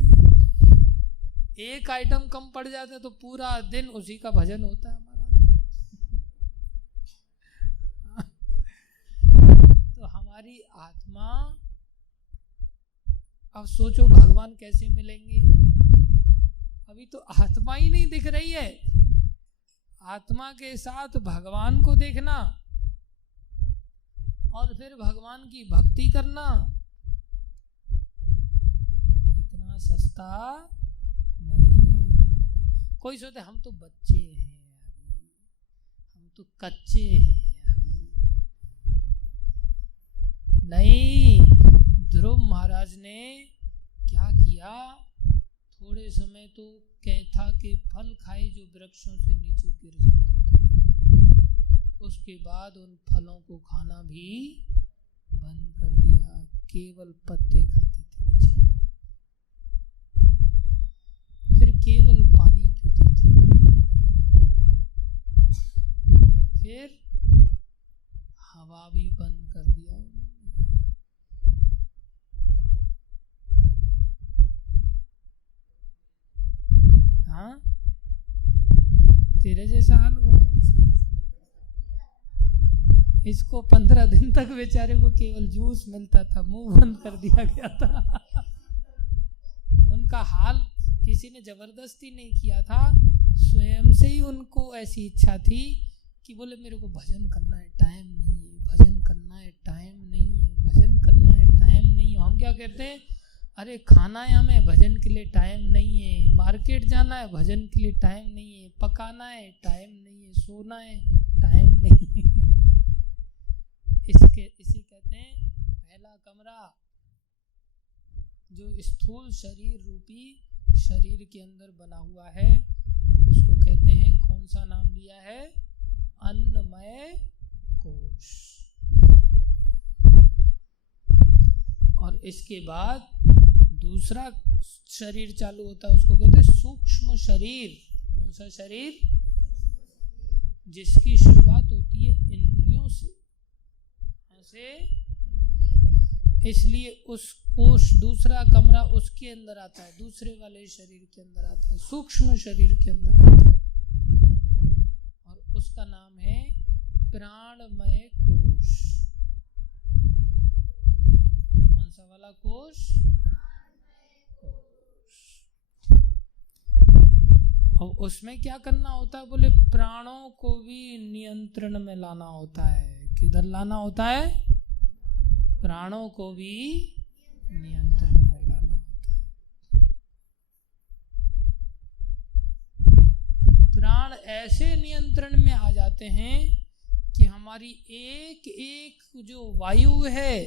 एक आइटम कम पड़ जाता है तो पूरा दिन उसी का भजन होता है हमारा। तो हमारी आत्मा, अब सोचो भगवान कैसे मिलेंगे? अभी तो आत्मा ही नहीं दिख रही है। आत्मा के साथ भगवान को देखना और फिर भगवान की भक्ति करना इतना सस्ता नहीं है। कोई सोचते हम तो बच्चे हैं, हम तो कच्चे हैं। नहीं, ध्रुव महाराज ने क्या किया? थोड़े समय तो कैथा के फल खाए जो वृक्षों से नीचे गिर जाते थे, उसके बाद उन फलों को खाना भी बंद कर दिया, केवल पत्ते खाते थे। फिर केवल पानी पीते थे, फिर हवा भी बंद कर दिया उन्होंने। हाँ, तेरे जैसा हाल हुआ है। इसको 15 दिन तक बेचारे को केवल जूस मिलता था, मुंह बंद कर दिया गया था। उनका हाल किसी ने जबरदस्ती नहीं किया था, स्वयं से ही उनको ऐसी इच्छा थी कि बोले मेरे को भजन करना है, टाइम नहीं है, भजन करना है, टाइम नहीं है, भजन करना है, टाइम नहीं है। हम क्या कहते हैं? अरे खाना है हमें, भजन के लिए टाइम नहीं है। मार्केट जाना है, भजन के लिए टाइम नहीं है। पकाना है, टाइम नहीं है। सोना है, टाइम नहीं है। इसी कहते हैं पहला कमरा, जो स्थूल शरीर रूपी शरीर के अंदर बना हुआ है, उसको कहते हैं, कौन सा नाम दिया है? अन्नमय कोश। और इसके बाद दूसरा शरीर चालू होता है, उसको कहते हैं सूक्ष्म शरीर। कौन सा शरीर? जिसकी शुरुआत होती है इंद्रियों से। इसलिए उस कोश, दूसरा कमरा उसके अंदर आता है, दूसरे वाले शरीर के अंदर आता है, सूक्ष्म शरीर के अंदर आता है, और उसका नाम है प्राणमय कोश। कौन सा वाला कोश? और उसमें क्या करना होता है? बोले प्राणों को भी नियंत्रण में लाना होता है। किधर लाना होता है? प्राणों को भी नियंत्रण में लाना होता है। प्राण ऐसे नियंत्रण में आ जाते हैं कि हमारी एक एक जो वायु है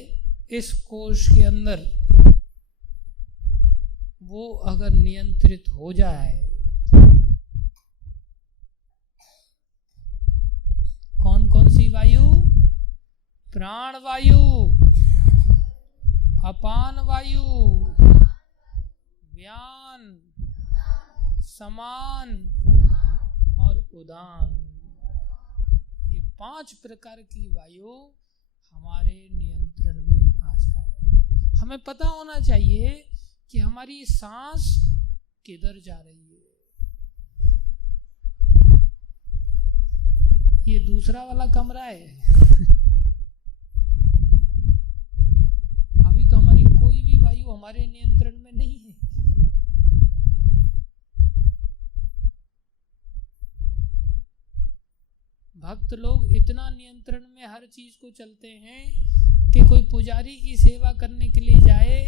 इस कोश के अंदर, वो अगर नियंत्रित हो जाए, कौन कौन सी वायु? प्राण वायु, अपान वायु, व्यान, समान और उदान। ये 5 प्रकार की वायु हमारे नियंत्रण में आ जाए। हमें पता होना चाहिए कि हमारी सांस किधर जा रही है। ये दूसरा वाला कमरा है। अभी तो हमारी कोई भी वायु हमारे नियंत्रण में नहीं है। भक्त लोग इतना नियंत्रण में हर चीज को चलते हैं कि कोई पुजारी की सेवा करने के लिए जाए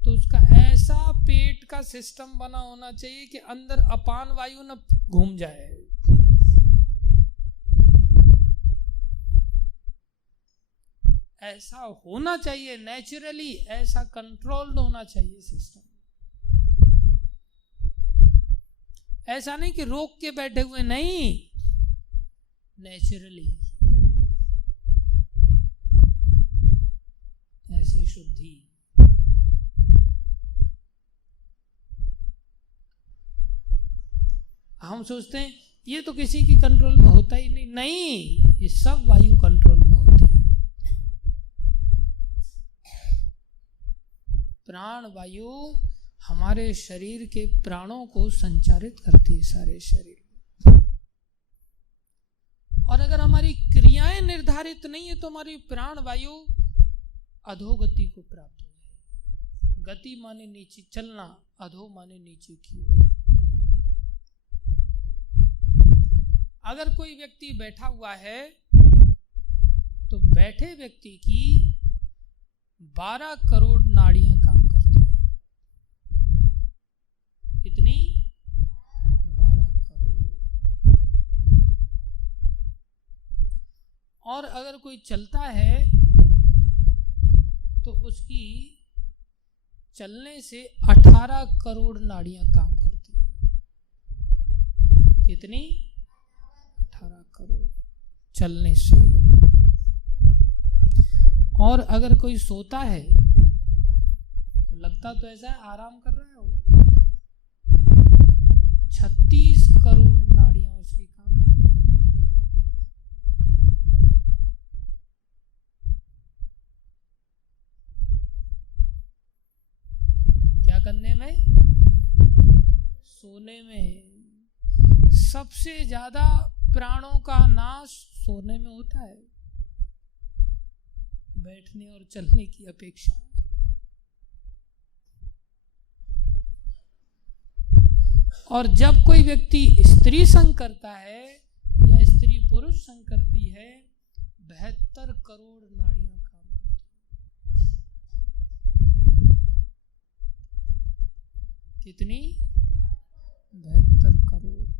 तो उसका ऐसा पेट का सिस्टम बना होना चाहिए कि अंदर अपान वायु न घूम जाए। ऐसा होना चाहिए नेचुरली, ऐसा कंट्रोल्ड होना चाहिए सिस्टम। ऐसा नहीं कि रोक के बैठे हुए, नहीं, नेचुरली ऐसी शुद्धि। हम सोचते हैं ये तो किसी की कंट्रोल में होता ही नहीं, नहीं, ये सब वायु कंट्रोल में होती है। प्राण वायु हमारे शरीर के प्राणों को संचारित करती है सारे शरीर में। और अगर हमारी क्रियाएं निर्धारित नहीं है तो हमारी प्राण वायु अधोगति को प्राप्त हो जाएगी। गति माने नीचे चलना, अधो माने नीचे की ओर। अगर कोई व्यक्ति बैठा हुआ है तो बैठे व्यक्ति की 12 करोड़ नाड़ियां काम करती हैं। कितनी? 12 करोड़। और अगर कोई चलता है तो उसकी चलने से 18 करोड़ नाड़ियां काम करती हैं। कितनी? 18 करोड़ चलने से। और अगर कोई सोता है तो लगता तो ऐसा है आराम कर रहा है वो, 36 करोड़ नाड़ियां उसकी काम करती हैं। क्या करने में? सोने में। सबसे ज्यादा प्राणों का नाश सोने में होता है, बैठने और चलने की अपेक्षा। और जब कोई व्यक्ति स्त्री संग करता है या स्त्री पुरुष संग करती है, 72 करोड़ नाड़ियां काम करती हैं। कितनी? 72 करोड़।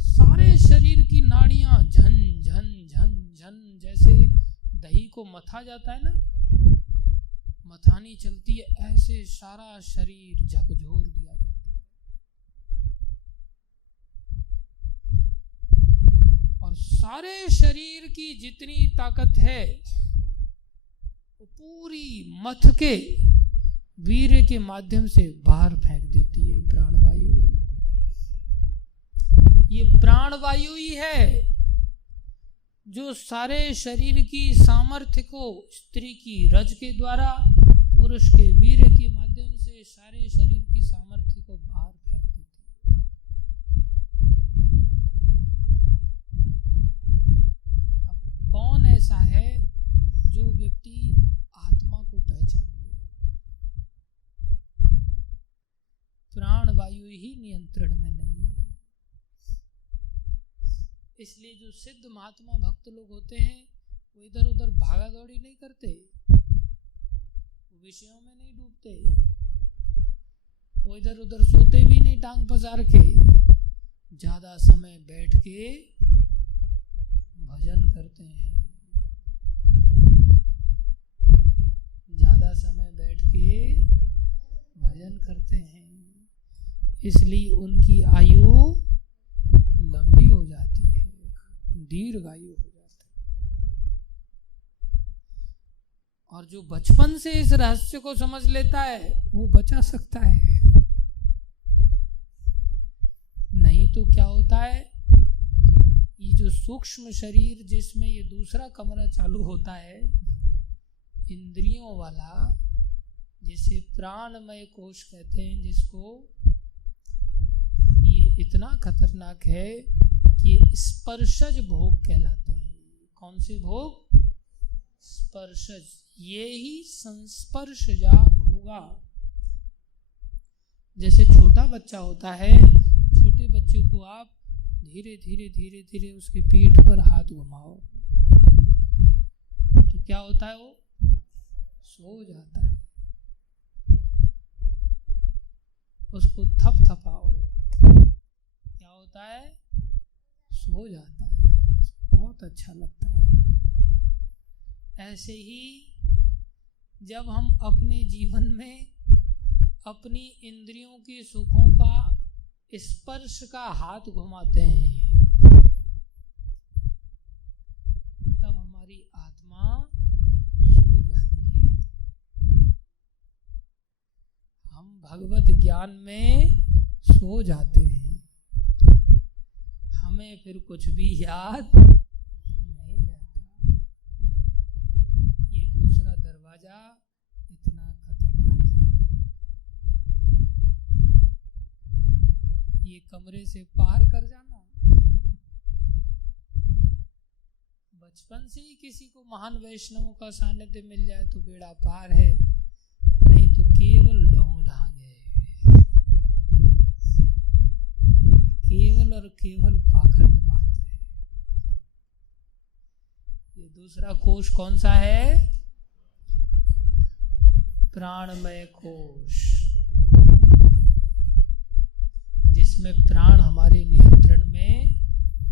सारे शरीर की नाड़ियां झन झन झन झन, जैसे दही को मथा जाता है ना, मथानी चलती है, ऐसे सारा शरीर झकझोर दिया जाता है। और सारे शरीर की जितनी ताकत है वो पूरी मथ के वीर्य के माध्यम से बाहर फेंक देती है प्राणवायु। ये प्राणवायु ही है जो सारे शरीर की सामर्थ्य को स्त्री की रज के द्वारा, पुरुष के वीर्य के माध्यम से सारे शरीर की सामर्थ्य को बाहर फेंक देती है। अब कौन ऐसा है जो व्यक्ति आत्मा को पहचान ले? प्राणवायु ही नियंत्रण में नहीं है। इसलिए जो सिद्ध महात्मा भक्त लोग होते हैं वो इधर उधर भागा दौड़ी नहीं करते, वो विषयों में नहीं डूबते, वो इधर उधर सोते भी नहीं टांग पसार के, ज्यादा समय बैठ के भजन करते हैं, ज्यादा समय बैठ के भजन करते हैं। इसलिए उनकी आयु लंबी हो जाती है, दीर्घायु हो जाती है। और जो बचपन से इस रहस्य को समझ लेता है वो बचा सकता है, नहीं तो क्या होता है, ये जो सूक्ष्म शरीर जिसमें ये दूसरा कमरा चालू होता है, इंद्रियों वाला, जिसे प्राणमय कोश कहते हैं, जिसको ये इतना खतरनाक है कि स्पर्शज भोग कहलाते हैं। कौन से भोग? स्पर्शज। ये ही संस्पर्शजा भोगा। जैसे छोटा बच्चा होता है, छोटे बच्चे को आप धीरे धीरे धीरे धीरे उसकी पीठ पर हाथ घुमाओ तो क्या होता है, वो सो जाता है। उसको थपथपाओ, क्या होता है? सो जाता है, बहुत अच्छा लगता है। ऐसे ही जब हम अपने जीवन में अपनी इंद्रियों के सुखों का स्पर्श का हाथ घुमाते हैं, तब हमारी आत्मा सो जाती है। हम भगवत ज्ञान में सो जाते हैं, हमें फिर कुछ भी याद नहीं रहता। ये दूसरा दरवाजा इतना खतरनाक है। ये कमरे से पार कर जाना, बचपन से ही किसी को महान वैष्णवों का सानिध्य मिल जाए तो बेड़ा पार है, नहीं तो केवल ढोंग ढांग है, केवल और केवल पाखंड मात्र है। ये दूसरा कोश कौन सा है? प्राणमय कोश, जिसमें प्राण हमारे नियंत्रण में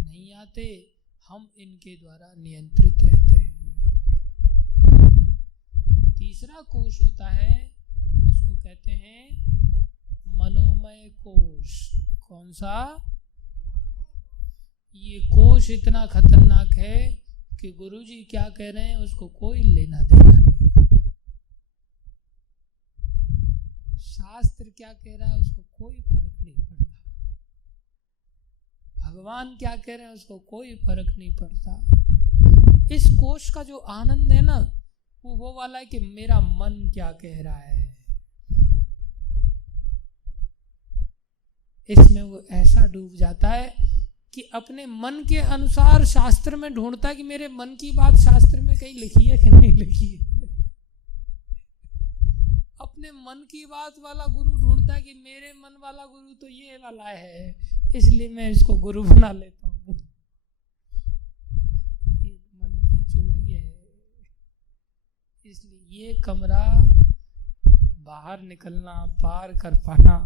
नहीं आते, हम इनके द्वारा नियंत्रित रहते हैं। तीसरा कोश होता है, उसको कहते हैं मनोमय कोश। कौन सा? ये कोश इतना खतरनाक है कि गुरुजी क्या कह रहे हैं उसको कोई लेना देना नहीं, शास्त्र क्या कह रहा है उसको कोई फर्क नहीं पड़ता, भगवान क्या कह रहे हैं उसको कोई फर्क नहीं पड़ता। इस कोश का जो आनंद है ना, वो वाला है कि मेरा मन क्या कह रहा है, इसमें वो ऐसा डूब जाता है कि अपने मन के अनुसार शास्त्र में ढूंढता है कि मेरे मन की बात शास्त्र में कहीं लिखी है कि नहीं लिखी है। अपने मन की बात वाला गुरु ढूंढता है कि मेरे मन वाला गुरु तो ये वाला है, इसलिए मैं इसको गुरु बना लेता हूँ। ये मन की चोरी है। इसलिए ये कमरा बाहर निकलना, पार कर पाना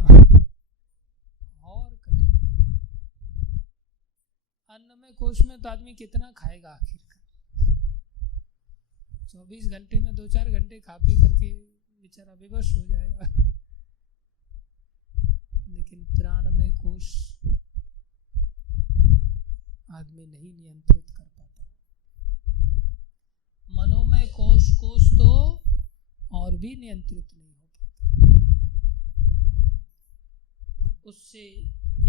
और कठिन। अन्नमय कोश में तो आदमी कितना खाएगा आखिरकार, 24 घंटे में 2-4 घंटे खा पी करके बेचारा विवश हो जाएगा। लेकिन प्राणमय कोश आदमी नहीं नियंत्रित कर पाता। मनोमय कोश तो और भी नियंत्रित नहीं हो पाता। और उससे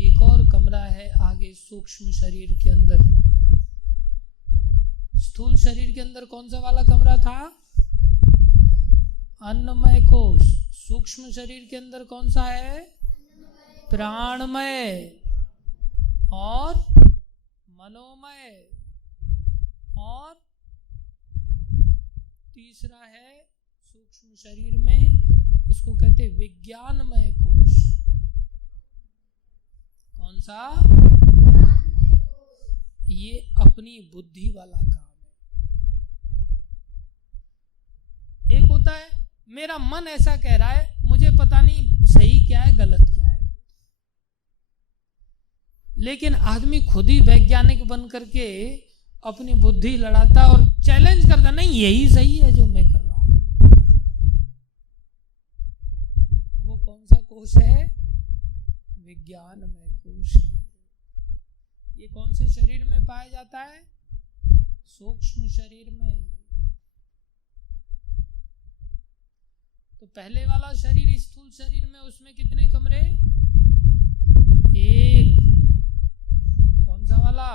एक और कमरा है आगे सूक्ष्म शरीर के अंदर। स्थूल शरीर के अंदर कौन सा वाला कमरा था? अन्नमय कोश। सूक्ष्म शरीर के अंदर कौन सा है? प्राणमय और मनोमय, और तीसरा है सूक्ष्म शरीर में, उसको कहते विज्ञानमय कोश। कौन सा? ये अपनी बुद्धि वाला काम है। एक होता है मेरा मन ऐसा कह रहा है, मुझे पता नहीं सही क्या है गलत क्या है, लेकिन आदमी खुद ही वैज्ञानिक बन करके अपनी बुद्धि लड़ाता और चैलेंज करता, नहीं यही सही है जो मैं कर रहा हूं। वो कौन सा कोश है? विज्ञानमय कोश है। ये कौन से शरीर में पाया जाता है? सूक्ष्म शरीर में। तो पहले वाला शरीर स्थूल शरीर में, उसमें कितने कमरे? एक। कौन सा वाला?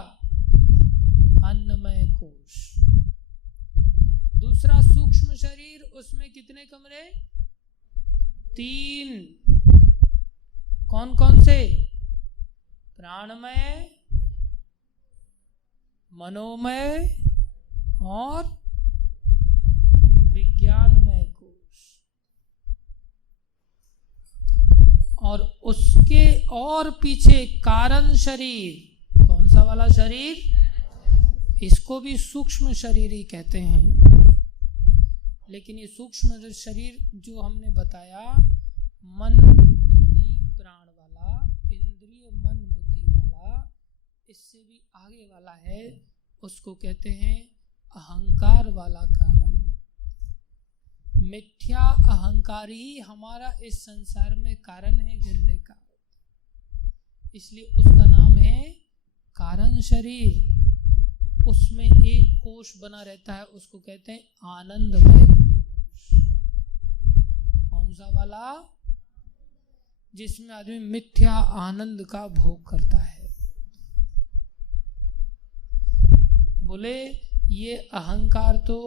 अन्नमय कोश। दूसरा सूक्ष्म शरीर, उसमें कितने कमरे? 3। कौन कौन से? प्राणमय, मनोमय और विज्ञानमय कोश। और उसके और पीछे कारण शरीर। कौन सा वाला शरीर? इसको भी सूक्ष्म शरीर ही कहते हैं, लेकिन ये सूक्ष्म शरीर जो हमने बताया मन, बुद्धि, प्राण वाला, इंद्रिय मन बुद्धि वाला, इससे भी आगे वाला है, उसको कहते हैं अहंकार वाला कारण। मिथ्या अहंकार ही हमारा इस संसार में कारण है गिरने का, इसलिए उसका नाम है कारण शरीर। उसमें एक कोश बना रहता है, उसको कहते हैं आनंदमय कोश। कौन सा वाला? जिसमें आदमी मिथ्या आनंद का भोग करता है। बोले ये अहंकार तो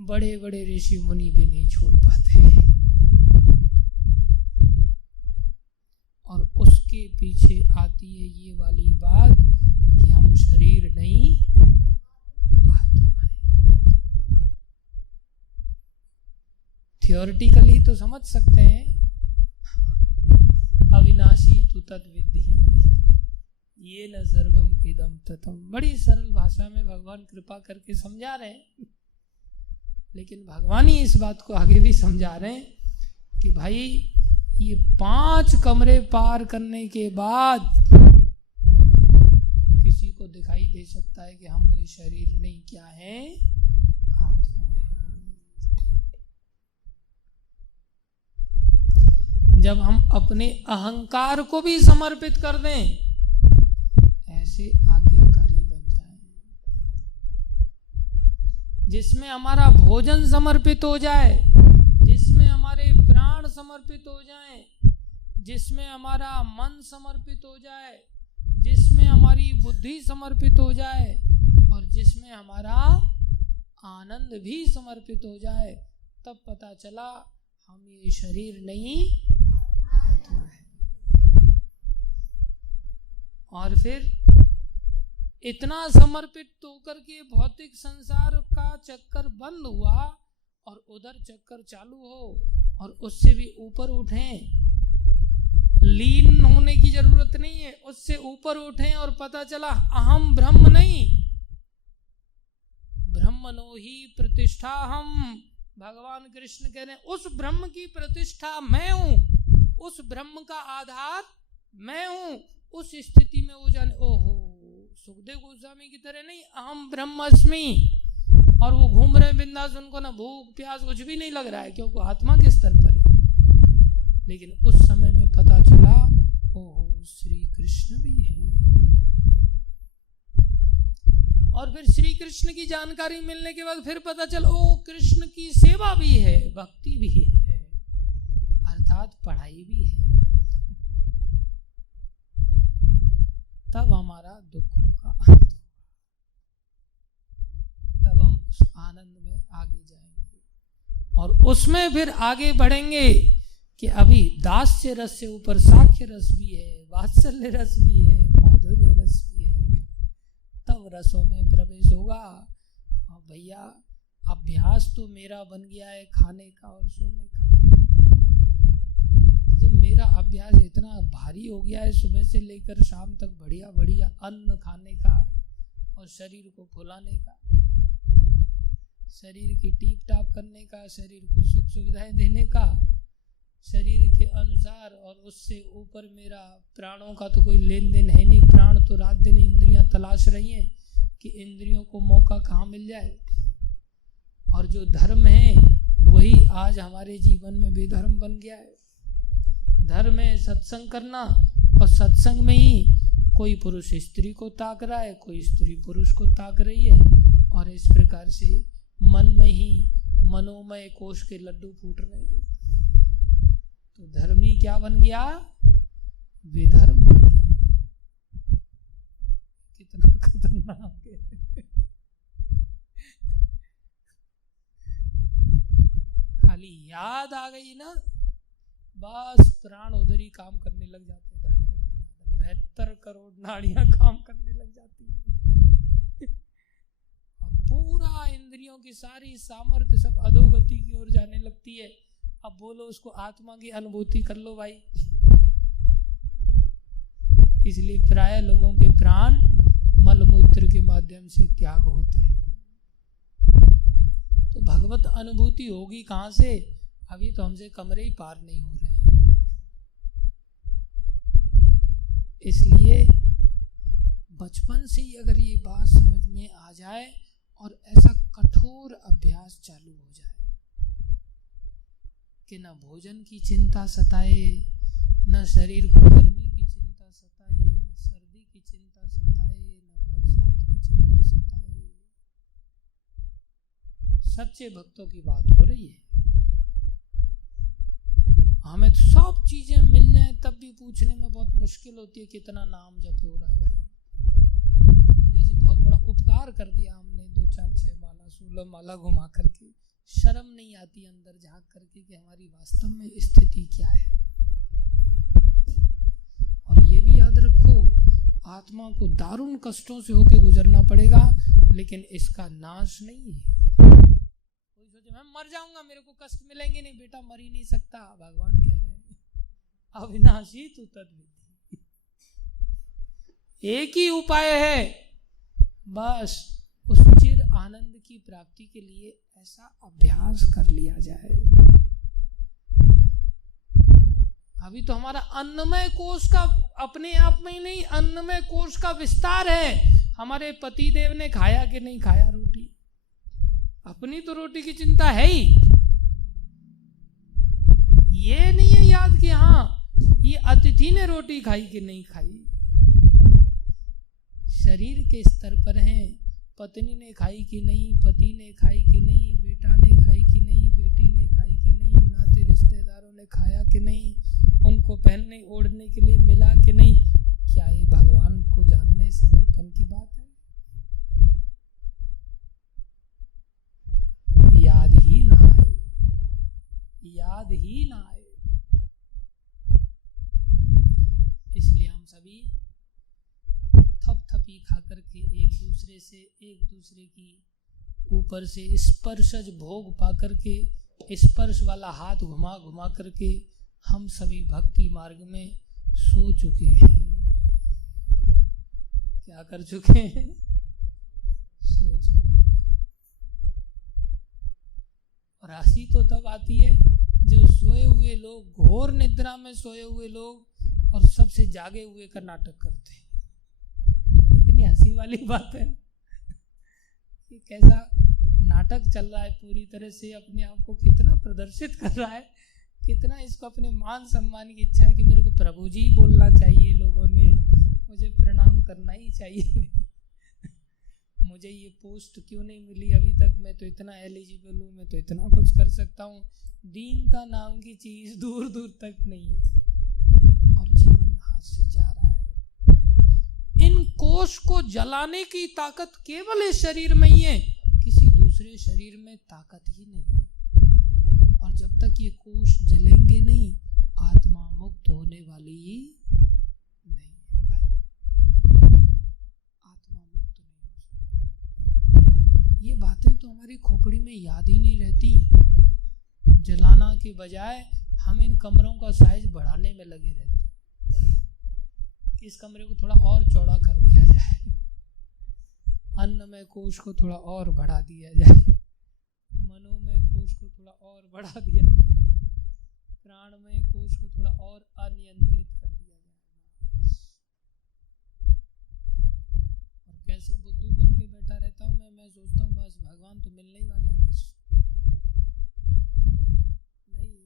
बड़े बड़े ऋषि मुनि भी नहीं छोड़ पाते, और उसके पीछे आती है ये वाली बात कि हम शरीर नहीं आत्मा है। थियोरिटिकली तो समझ सकते हैं, अविनाशी तु तद्विद्धि ये न सर्वम इदम ततम, बड़ी सरल भाषा में भगवान कृपा करके समझा रहे हैं। लेकिन भगवान ही इस बात को आगे भी समझा रहे हैं कि भाई ये 5 कमरे पार करने के बाद किसी को दिखाई दे सकता है कि हम ये शरीर नहीं, क्या है, आत्मा है। जब हम अपने अहंकार को भी समर्पित कर दें, ऐसे आज्ञाकारी बन जाएं, जिसमें हमारा भोजन समर्पित हो जाए, जिसमें हमारे प्राण समर्पित हो जाएं, जिसमें हमारा मन समर्पित हो जाए, जिसमें हमारी बुद्धि समर्पित हो जाए, और जिसमें हमारा आनंद भी समर्पित हो जाए, तब पता चला हम ये शरीर नहीं, आत्मा है। और फिर इतना समर्पित होकर के भौतिक संसार का चक्कर बंद हुआ और उधर चक्कर चालू हो, और उससे भी ऊपर उठें। लीन होने की जरूरत नहीं है, उससे ऊपर उठें और पता चला अहम ब्रह्म नहीं, ब्रह्मणो ही प्रतिष्ठा हम। भगवान कृष्ण कह रहे हैं उस ब्रह्म की प्रतिष्ठा मैं हूं, उस ब्रह्म का आधार मैं हूं। उस स्थिति में वो जाने, ओहो सुखदेव गोस्वामी की तरह नहीं, अहम ब्रह्मस्मि, और वो घूम रहे बिंदास, उनको ना भूख प्यास कुछ भी नहीं लग रहा है, क्योंकि आत्मा के स्तर पर है। लेकिन उस समय में पता चला ओहो श्री कृष्ण भी हैं, और फिर श्री कृष्ण की जानकारी मिलने के बाद फिर पता चला ओ कृष्ण की सेवा भी है, भक्ति भी है, अर्थात पढ़ाई भी है। तब हमारा दुखों का अंत, तब हम उस आनंद में आगे जाएंगे, और उसमें फिर आगे बढ़ेंगे कि अभी दास्य रस से ऊपर साख्य रस भी है, वात्सल्य रस भी है, माधुर्य रस भी है। तब रसों में प्रवेश होगा। और भैया अभ्यास तो मेरा बन गया है खाने का और सोने का। जब मेरा अभ्यास इतना भारी हो गया है सुबह से लेकर शाम तक बढ़िया बढ़िया अन्न खाने का और शरीर को फुलाने का, शरीर की टीप टाप करने का, शरीर को सुख सुविधाएं देने का, शरीर के अनुसार, और उससे ऊपर मेरा प्राणों का तो कोई लेन देन है नहीं। प्राण तो रात दिन इंद्रियां तलाश रही हैं कि इंद्रियों को मौका कहाँ मिल जाए, और जो धर्म है वही आज हमारे जीवन में बेधर्म बन गया है। धर्म है सत्संग करना, और सत्संग में ही कोई पुरुष स्त्री को ताक रहा है, कोई स्त्री पुरुष को ताक रही है, और इस प्रकार से मन में ही मनोमय कोश के लड्डू फूट रहे हैं। तो धर्मी क्या बन गया? विधर्म बन गया। कितना खतरनाक है। खाली याद आ गई ना, बस प्राण उधर ही काम करने लग जाते हैं, 72 करोड़ नाड़ियां काम करने लग जाती हैं, और पूरा इंद्रियों की सारी सामर्थ्य सब अधोगति की ओर जाने लगती है। अब बोलो उसको आत्मा की अनुभूति कर लो भाई। इसलिए प्राय लोगों के प्राण मलमूत्र के माध्यम से त्याग होते हैं। तो भगवत अनुभूति होगी कहां से? अभी तो हमसे कमरे ही पार नहीं हो रहे हैं। इसलिए बचपन से ही अगर ये बात समझ में आ जाए और ऐसा कठोर अभ्यास चालू हो जाए कि न भोजन की चिंता सताए, न शरीर को गर्मी की चिंता सताए, न सर्दी की चिंता सताए, न बरसात की चिंता सताए। सच्चे भक्तों की बात हो रही है। हमें तो सब चीजें मिल जाए तब भी पूछने में बहुत मुश्किल होती है कितना नाम जप हो रहा है भाई। जैसे बहुत बड़ा उपकार कर दिया हमने, 2 4 6 माला 16 माला घुमा करके, शर्म नहीं आती अंदर झांक करके कि हमारी वास्तव में स्थिति क्या है। और ये भी याद रखो, आत्मा को दारुण कष्टों से होके गुजरना पड़ेगा, लेकिन इसका नाश नहीं है। कोई सोचे मैं मर जाऊंगा, मेरे को कष्ट मिलेंगे नहीं। बेटा मर ही नहीं सकता, भगवान कह रहे हैं अविनाशी तू तद्विधि। एक ही उपाय है, बस उस चिर आनंद की प्राप्ति के लिए ऐसा अभ्यास कर लिया जाए। अभी तो हमारा अन्नमय कोश का अपने आप में ही नहीं, अन्नमय कोश का विस्तार है। हमारे पति देव ने खाया कि नहीं खाया रोटी, अपनी तो रोटी की चिंता है ही। ये नहीं है याद कि हाँ ये अतिथि ने रोटी खाई कि नहीं खाई। शरीर के स्तर पर हैं, पत्नी ने खाई कि नहीं, पति ने खाई कि नहीं, बेटा ने खाई कि नहीं, बेटी ने खाई कि नहीं, नाते रिश्तेदारों ने खाया कि नहीं, उनको पहनने ओढ़ने के लिए मिला कि नहीं। क्या ये भगवान को जानने समर्पण की बात है? याद ही ना आए, याद ही ना आए। इसलिए हम सभी थपथपी खा करके एक दूसरे की ऊपर से स्पर्शज भोग पा करके, स्पर्श वाला हाथ घुमा घुमा करके हम सभी भक्ति मार्ग में सो चुके हैं। क्या कर चुके हैं? सो चुके हैं। और हंसी तो तब आती है जब सोए हुए लोग, घोर निद्रा में सोए हुए लोग और सबसे जागे हुए का नाटक करते हैं। इतनी हंसी वाली बात है कि कैसा नाटक चल रहा है, पूरी तरह से अपने आप को कितना प्रदर्शित कर रहा है, कितना इसको अपने मान सम्मान की इच्छा है कि मेरे को प्रभु जी बोलना चाहिए, लोगों ने मुझे प्रणाम करना ही चाहिए। मुझे ये पोस्ट क्यों नहीं मिली अभी तक, मैं तो इतना एलिजिबल हूँ, मैं तो इतना कुछ कर सकता हूँ। दीनता नाम की चीज दूर दूर तक नहीं है और जीवन हाथ से जा रहा है। इन कोश को जलाने की ताकत केवल इस शरीर में ही है, किसी दूसरे शरीर में ताकत ही नहीं है। और जब तक ये कोश जलेंगे नहीं, आत्मा मुक्त होने वाली ही नहीं है भाई। आत्मा मुक्त नहीं हो सकती। ये बातें तो हमारी खोपड़ी में याद ही नहीं रहती। जलाना के बजाय हम इन कमरों का साइज बढ़ाने में लगे रहते, इस कमरे को थोड़ा और चौड़ा कर दिया जाए, अन्नमय कोश को थोड़ा और बढ़ा दिया जाए, मनोमय कोश को थोड़ा और बढ़ा दिया जाए, प्राणमय कोश को थोड़ा और अनियंत्रित कर दिया जाए। और कैसे बुद्धू बन के बैठा रहता हूँ मैं सोचता हूँ बस भगवान तो मिलने ही वाले हैं। बस नहीं,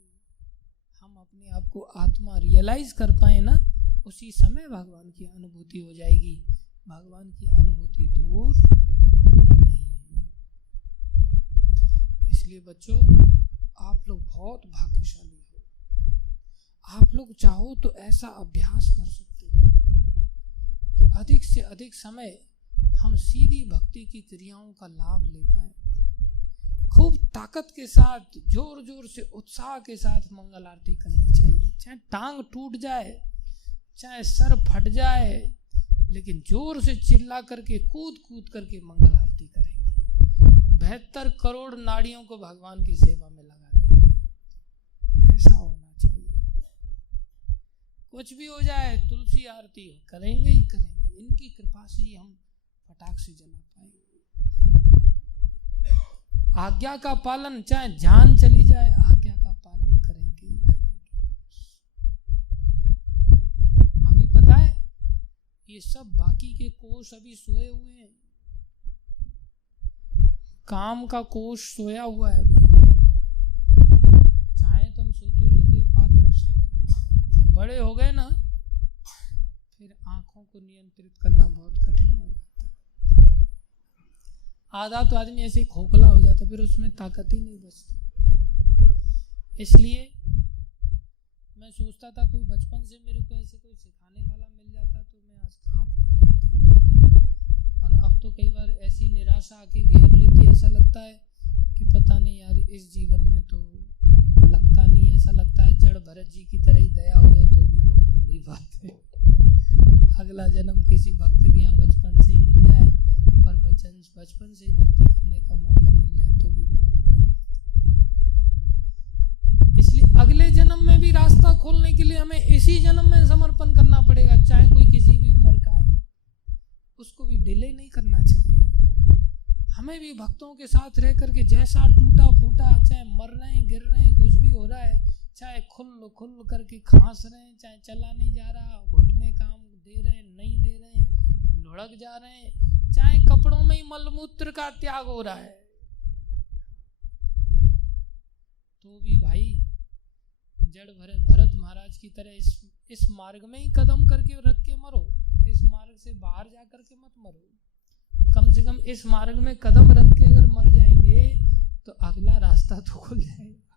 हम अपने आप को आत्मा रियलाइज कर पाए ना, उसी समय भगवान की अनुभूति हो जाएगी। भगवान की अनुभूति दूर नहीं है। इसलिए बच्चों, आप लोग बहुत भाग्यशाली हो। आप लोग चाहो तो ऐसा अभ्यास कर सकते हो कि अधिक से अधिक समय हम सीधी भक्ति की क्रियाओं का लाभ ले पाए। खूब ताकत के साथ, जोर जोर से, उत्साह के साथ मंगल आरती करनी चाहिए। चाहे टांग टूट जाए, चाहे सर फट जाए, लेकिन जोर से चिल्ला करके, कूद कूद करके मंगल आरती करेंगे। 72 करोड़ नाड़ियों को भगवान की सेवा में लगा देंगे। ऐसा होना चाहिए। कुछ भी हो जाए, तुलसी आरती करेंगे ही करेंगे। इनकी कृपा से ही हम फटाक से जला पाएंगे। आज्ञा का पालन, चाहे जान चली जाए, आज्ञा का पालन करेंगे ही करेंगे। अभी पता है ये सब बाकी के कोष अभी सोए हुए हैं। काम का कोष सोया हुआ है अभी। चाहे तुम सोते सोते पार कर सकते। बड़े हो गए ना, फिर आंखों को नियंत्रित करना बहुत कठिन हो जाता है। आधा तो आदमी ऐसे ही खोखला हो जाता, फिर उसमें ताकत ही नहीं बचती। इसलिए मैं सोचता था कोई बचपन से मेरे को ऐसे कोई सिखाने वाला मिल जाता तो मैं आज कहाँ पहुँच जाता। और अब तो कई बार ऐसी निराशा आके घेर लेती, ऐसा लगता है कि पता नहीं यार, इस जीवन में तो लगता नहीं, ऐसा लगता है जड़ भरत जी की तरह ही दया हो जाए तो भी बहुत बड़ी बात है। अगला जन्म किसी भक्त के यहाँ बचपन से ही मिल जाए और बचपन से ही भक्ति करने का मौका मिल जाए तो भी बहुत बड़ी बात है। इसलिए अगले जन्म में भी रास्ता खोलने के लिए हमें इसी जन्म में समर्पण करना पड़ेगा, चाहे कोई किसी भी उम्र का है। उसको भी डिले नहीं करना चाहिए। हमें भी भक्तों के साथ रह करके जैसा टूटा फूटा, चाहे मर रहे हैं, गिर रहे हैं, कुछ भी हो रहा है, चाहे खुल करके खांस रहे हैं, चाहे चला नहीं जा रहा, घुटने काम दे रहे हैं, नहीं दे रहे हैं, लुढ़क जा रहे हैं, चाहे कपड़ों में ही मलमूत्र का त्याग हो रहा है, तो भी भाई जड़ भरत महाराज की तरह इस मार्ग में ही कदम करके रख के मरो। इस मार्ग से बाहर जा करके मत मरो। कम से कम इस मार्ग में कदम रख के अगर मर जाएंगे तो अगला रास्ता तो खुल जाएगा।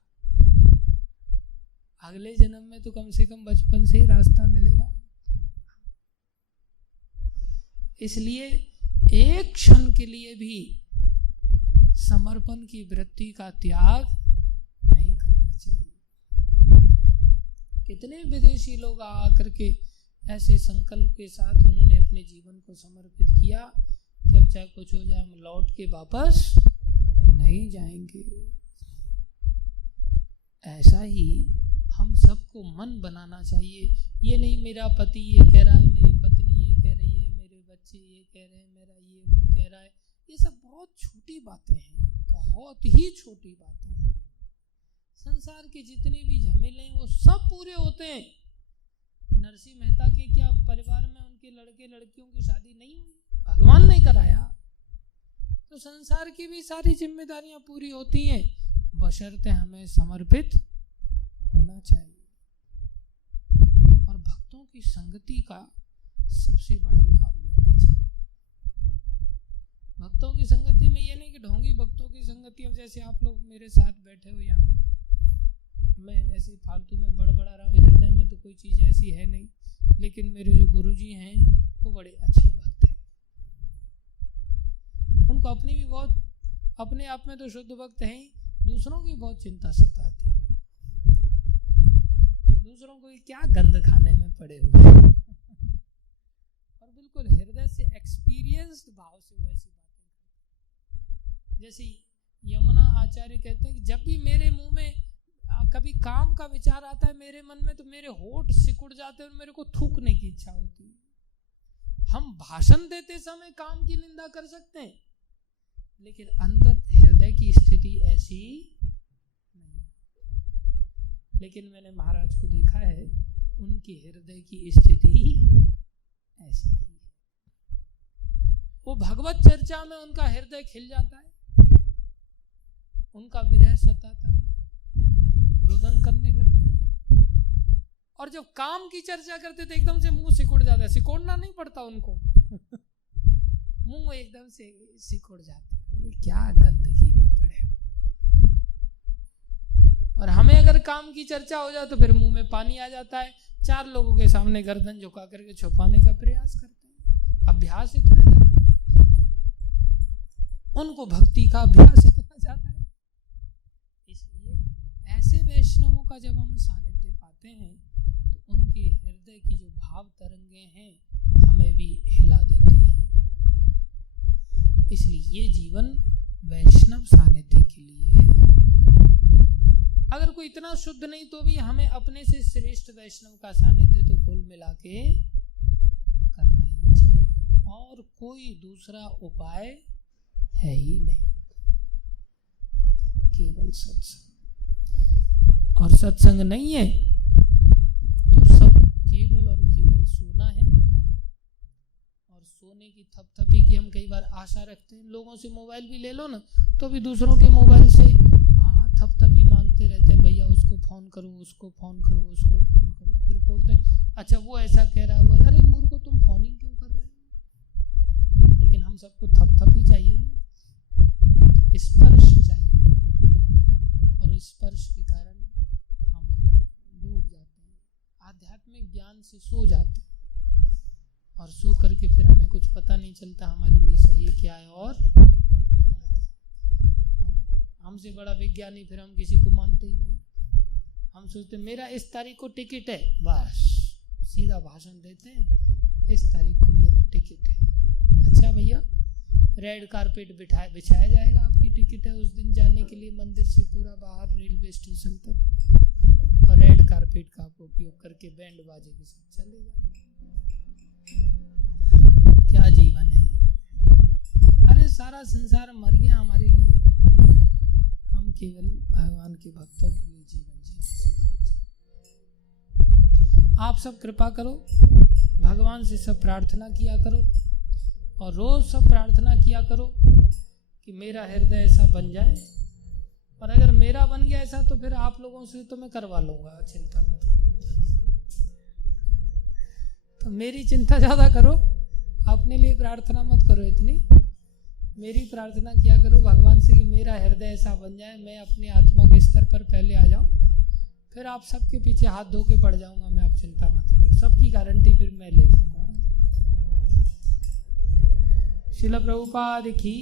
अगले जन्म में तो कम से कम बचपन से ही रास्ता मिलेगा। इसलिए एक क्षण के लिए भी समर्पण की वृत्ति का त्याग नहीं करना चाहिए। कितने विदेशी लोग आकर के ऐसे संकल्प के साथ उन्होंने अपने जीवन को समर्पित किया कि अब चाहे कुछ हो जाए हम लौट के वापस नहीं जाएंगे। ऐसा ही हम सबको मन बनाना चाहिए। ये नहीं मेरा पति ये कह रहा है, मेरी पत्नी ये कह रही है, मेरे बच्चे ये कह रहे हैं, मेरा ये वो कह रहा है। ये सब बहुत छोटी बातें हैं, बहुत ही छोटी बातें हैं। संसार के जितने भी झमेले हैं वो सब पूरे होते हैं। नरसिंह मेहता के क्या परिवार में उनके लड़के लड़कियों की शादी नहीं हुई? भगवान ने कराया। तो संसार की भी सारी जिम्मेदारियां पूरी होती हैं, बशर्ते हमें समर्पित होना चाहिए। और भक्तों की संगति का सबसे बड़ा लाभ लेना चाहिए। भक्तों की संगति में ये नहीं कि ढोंगी भक्तों की संगति, अब जैसे आप लोग मेरे साथ बैठे हो यहाँ, मैं ऐसे फालतू में बड़बड़ा रहा हूँ, हृदय में तो कोई चीज़ ऐसी है नहीं, लेकिन मेरे जो गुरुजी हैं वो बड़े अच्छे भक्त हैं। उनको अपनी भी बहुत, अपने आप में तो शुद्ध भक्त हैं, दूसरों की बहुत चिंता सताती है। दूसरों को क्या गंद खाने में पड़े हुए और बिल्कुल हृदय से एक्सपीरियंस्ड भाव से वो ऐसी बातें करते। जैसे यमुना आचार्य कहते हैं कि जब भी मेरे मुंह में कभी काम का विचार आता है मेरे मन में, तो मेरे होठ सिकुड़ जाते हैं और मेरे को थूकने की इच्छा होती है। हम भाषण देते समय काम की निंदा कर सकते हैं, लेकिन अंदर हृदय की स्थिति ऐसी नहीं। लेकिन मैंने महाराज को देखा है, उनकी हृदय की स्थिति ऐसी ही है। वो भगवत चर्चा में उनका हृदय खिल जाता है, उनका विरह सताता है, रुदन करने लगते हैं। और जब काम की चर्चा करते तो एकदम से मुंह सिकुड़ जाता है। सिकोड़ना नहीं पड़ता उनको मुंह एकदम से सिकुड़ जाता है, क्या गंदगी में पड़े। और हमें अगर काम की चर्चा हो जाए तो फिर मुंह में पानी आ जाता है। चार लोगों के सामने गर्दन झुका करके छुपाने का प्रयास करते हैं। अभ्यास इतना ज्यादा, उनको भक्ति का अभ्यास इतना ज्यादा है। ऐसे वैष्णवों का जब हम सानिध्य पाते हैं तो उनके हृदय की जो भाव तरंगे हैं हमें भी हिला देती हैं। इसलिए ये जीवन वैष्णव सानिध्य के लिए है। अगर कोई इतना शुद्ध नहीं तो भी हमें अपने से श्रेष्ठ वैष्णव का सानिध्य तो कुल मिला के करना ही चाहिए, और कोई दूसरा उपाय है ही नहीं, केवल सत्संग। और सत्संग नहीं है तो सब केवल और केवल सोना है थपथपी की हम कई बार आशा रखते हैं। लोगों से मोबाइल भी ले लो ना तो भी दूसरों के मोबाइल से थपथपी मांगते रहते हैं, भैया उसको फ़ोन करो, उसको फ़ोन करो, उसको फ़ोन करो। फिर बोलते हैं अच्छा वो ऐसा कह रहा है, अरे मूर्ख को तुम फ़ोन ही क्यों कर रहे हो। लेकिन हम सबको थपथपी चाहिए ना, स्पर्श चाहिए, और स्पर्श के कारण हम डूब जाते हैं, आध्यात्मिक ज्ञान से सो जाते हैं, और सो करके फिर हमें कुछ पता नहीं चलता हमारे लिए सही क्या है और हमसे बड़ा विज्ञानी फिर हम किसी को मानते ही नहीं। हम सोचते मेरा इस तारीख को टिकट है, बस सीधा भाषण देते हैं, इस तारीख को मेरा टिकट है। अच्छा भैया, रेड कारपेट बिछाया जाएगा, आपकी टिकट है उस दिन जाने के लिए मंदिर से पूरा बाहर रेलवे स्टेशन तक, और रेड कारपेट का आप उपयोग करके बैंड बाजे के साथ चले जाएंगे। क्या जीवन है। अरे सारा संसार मर गया हमारे लिए, हम केवल भगवान के भक्तों के लिए जीवन जीना। आप सब कृपा करो, भगवान से सब प्रार्थना किया करो, और रोज सब प्रार्थना किया करो कि मेरा हृदय ऐसा बन जाए, और अगर मेरा बन गया ऐसा तो फिर आप लोगों से तो मैं करवा लूंगा, चिंता मत करो। तो मेरी चिंता ज़्यादा करो, अपने लिए प्रार्थना मत करो इतनी, मेरी प्रार्थना किया करो भगवान से कि मेरा हृदय ऐसा बन जाए, मैं अपने आत्मा के स्तर पर पहले आ जाऊं, फिर आप सबके पीछे हाथ धो के पड़ जाऊंगा मैं, आप चिंता मत करो, सबकी गारंटी फिर मैं ले लूंगा। श्रील प्रभुपाद की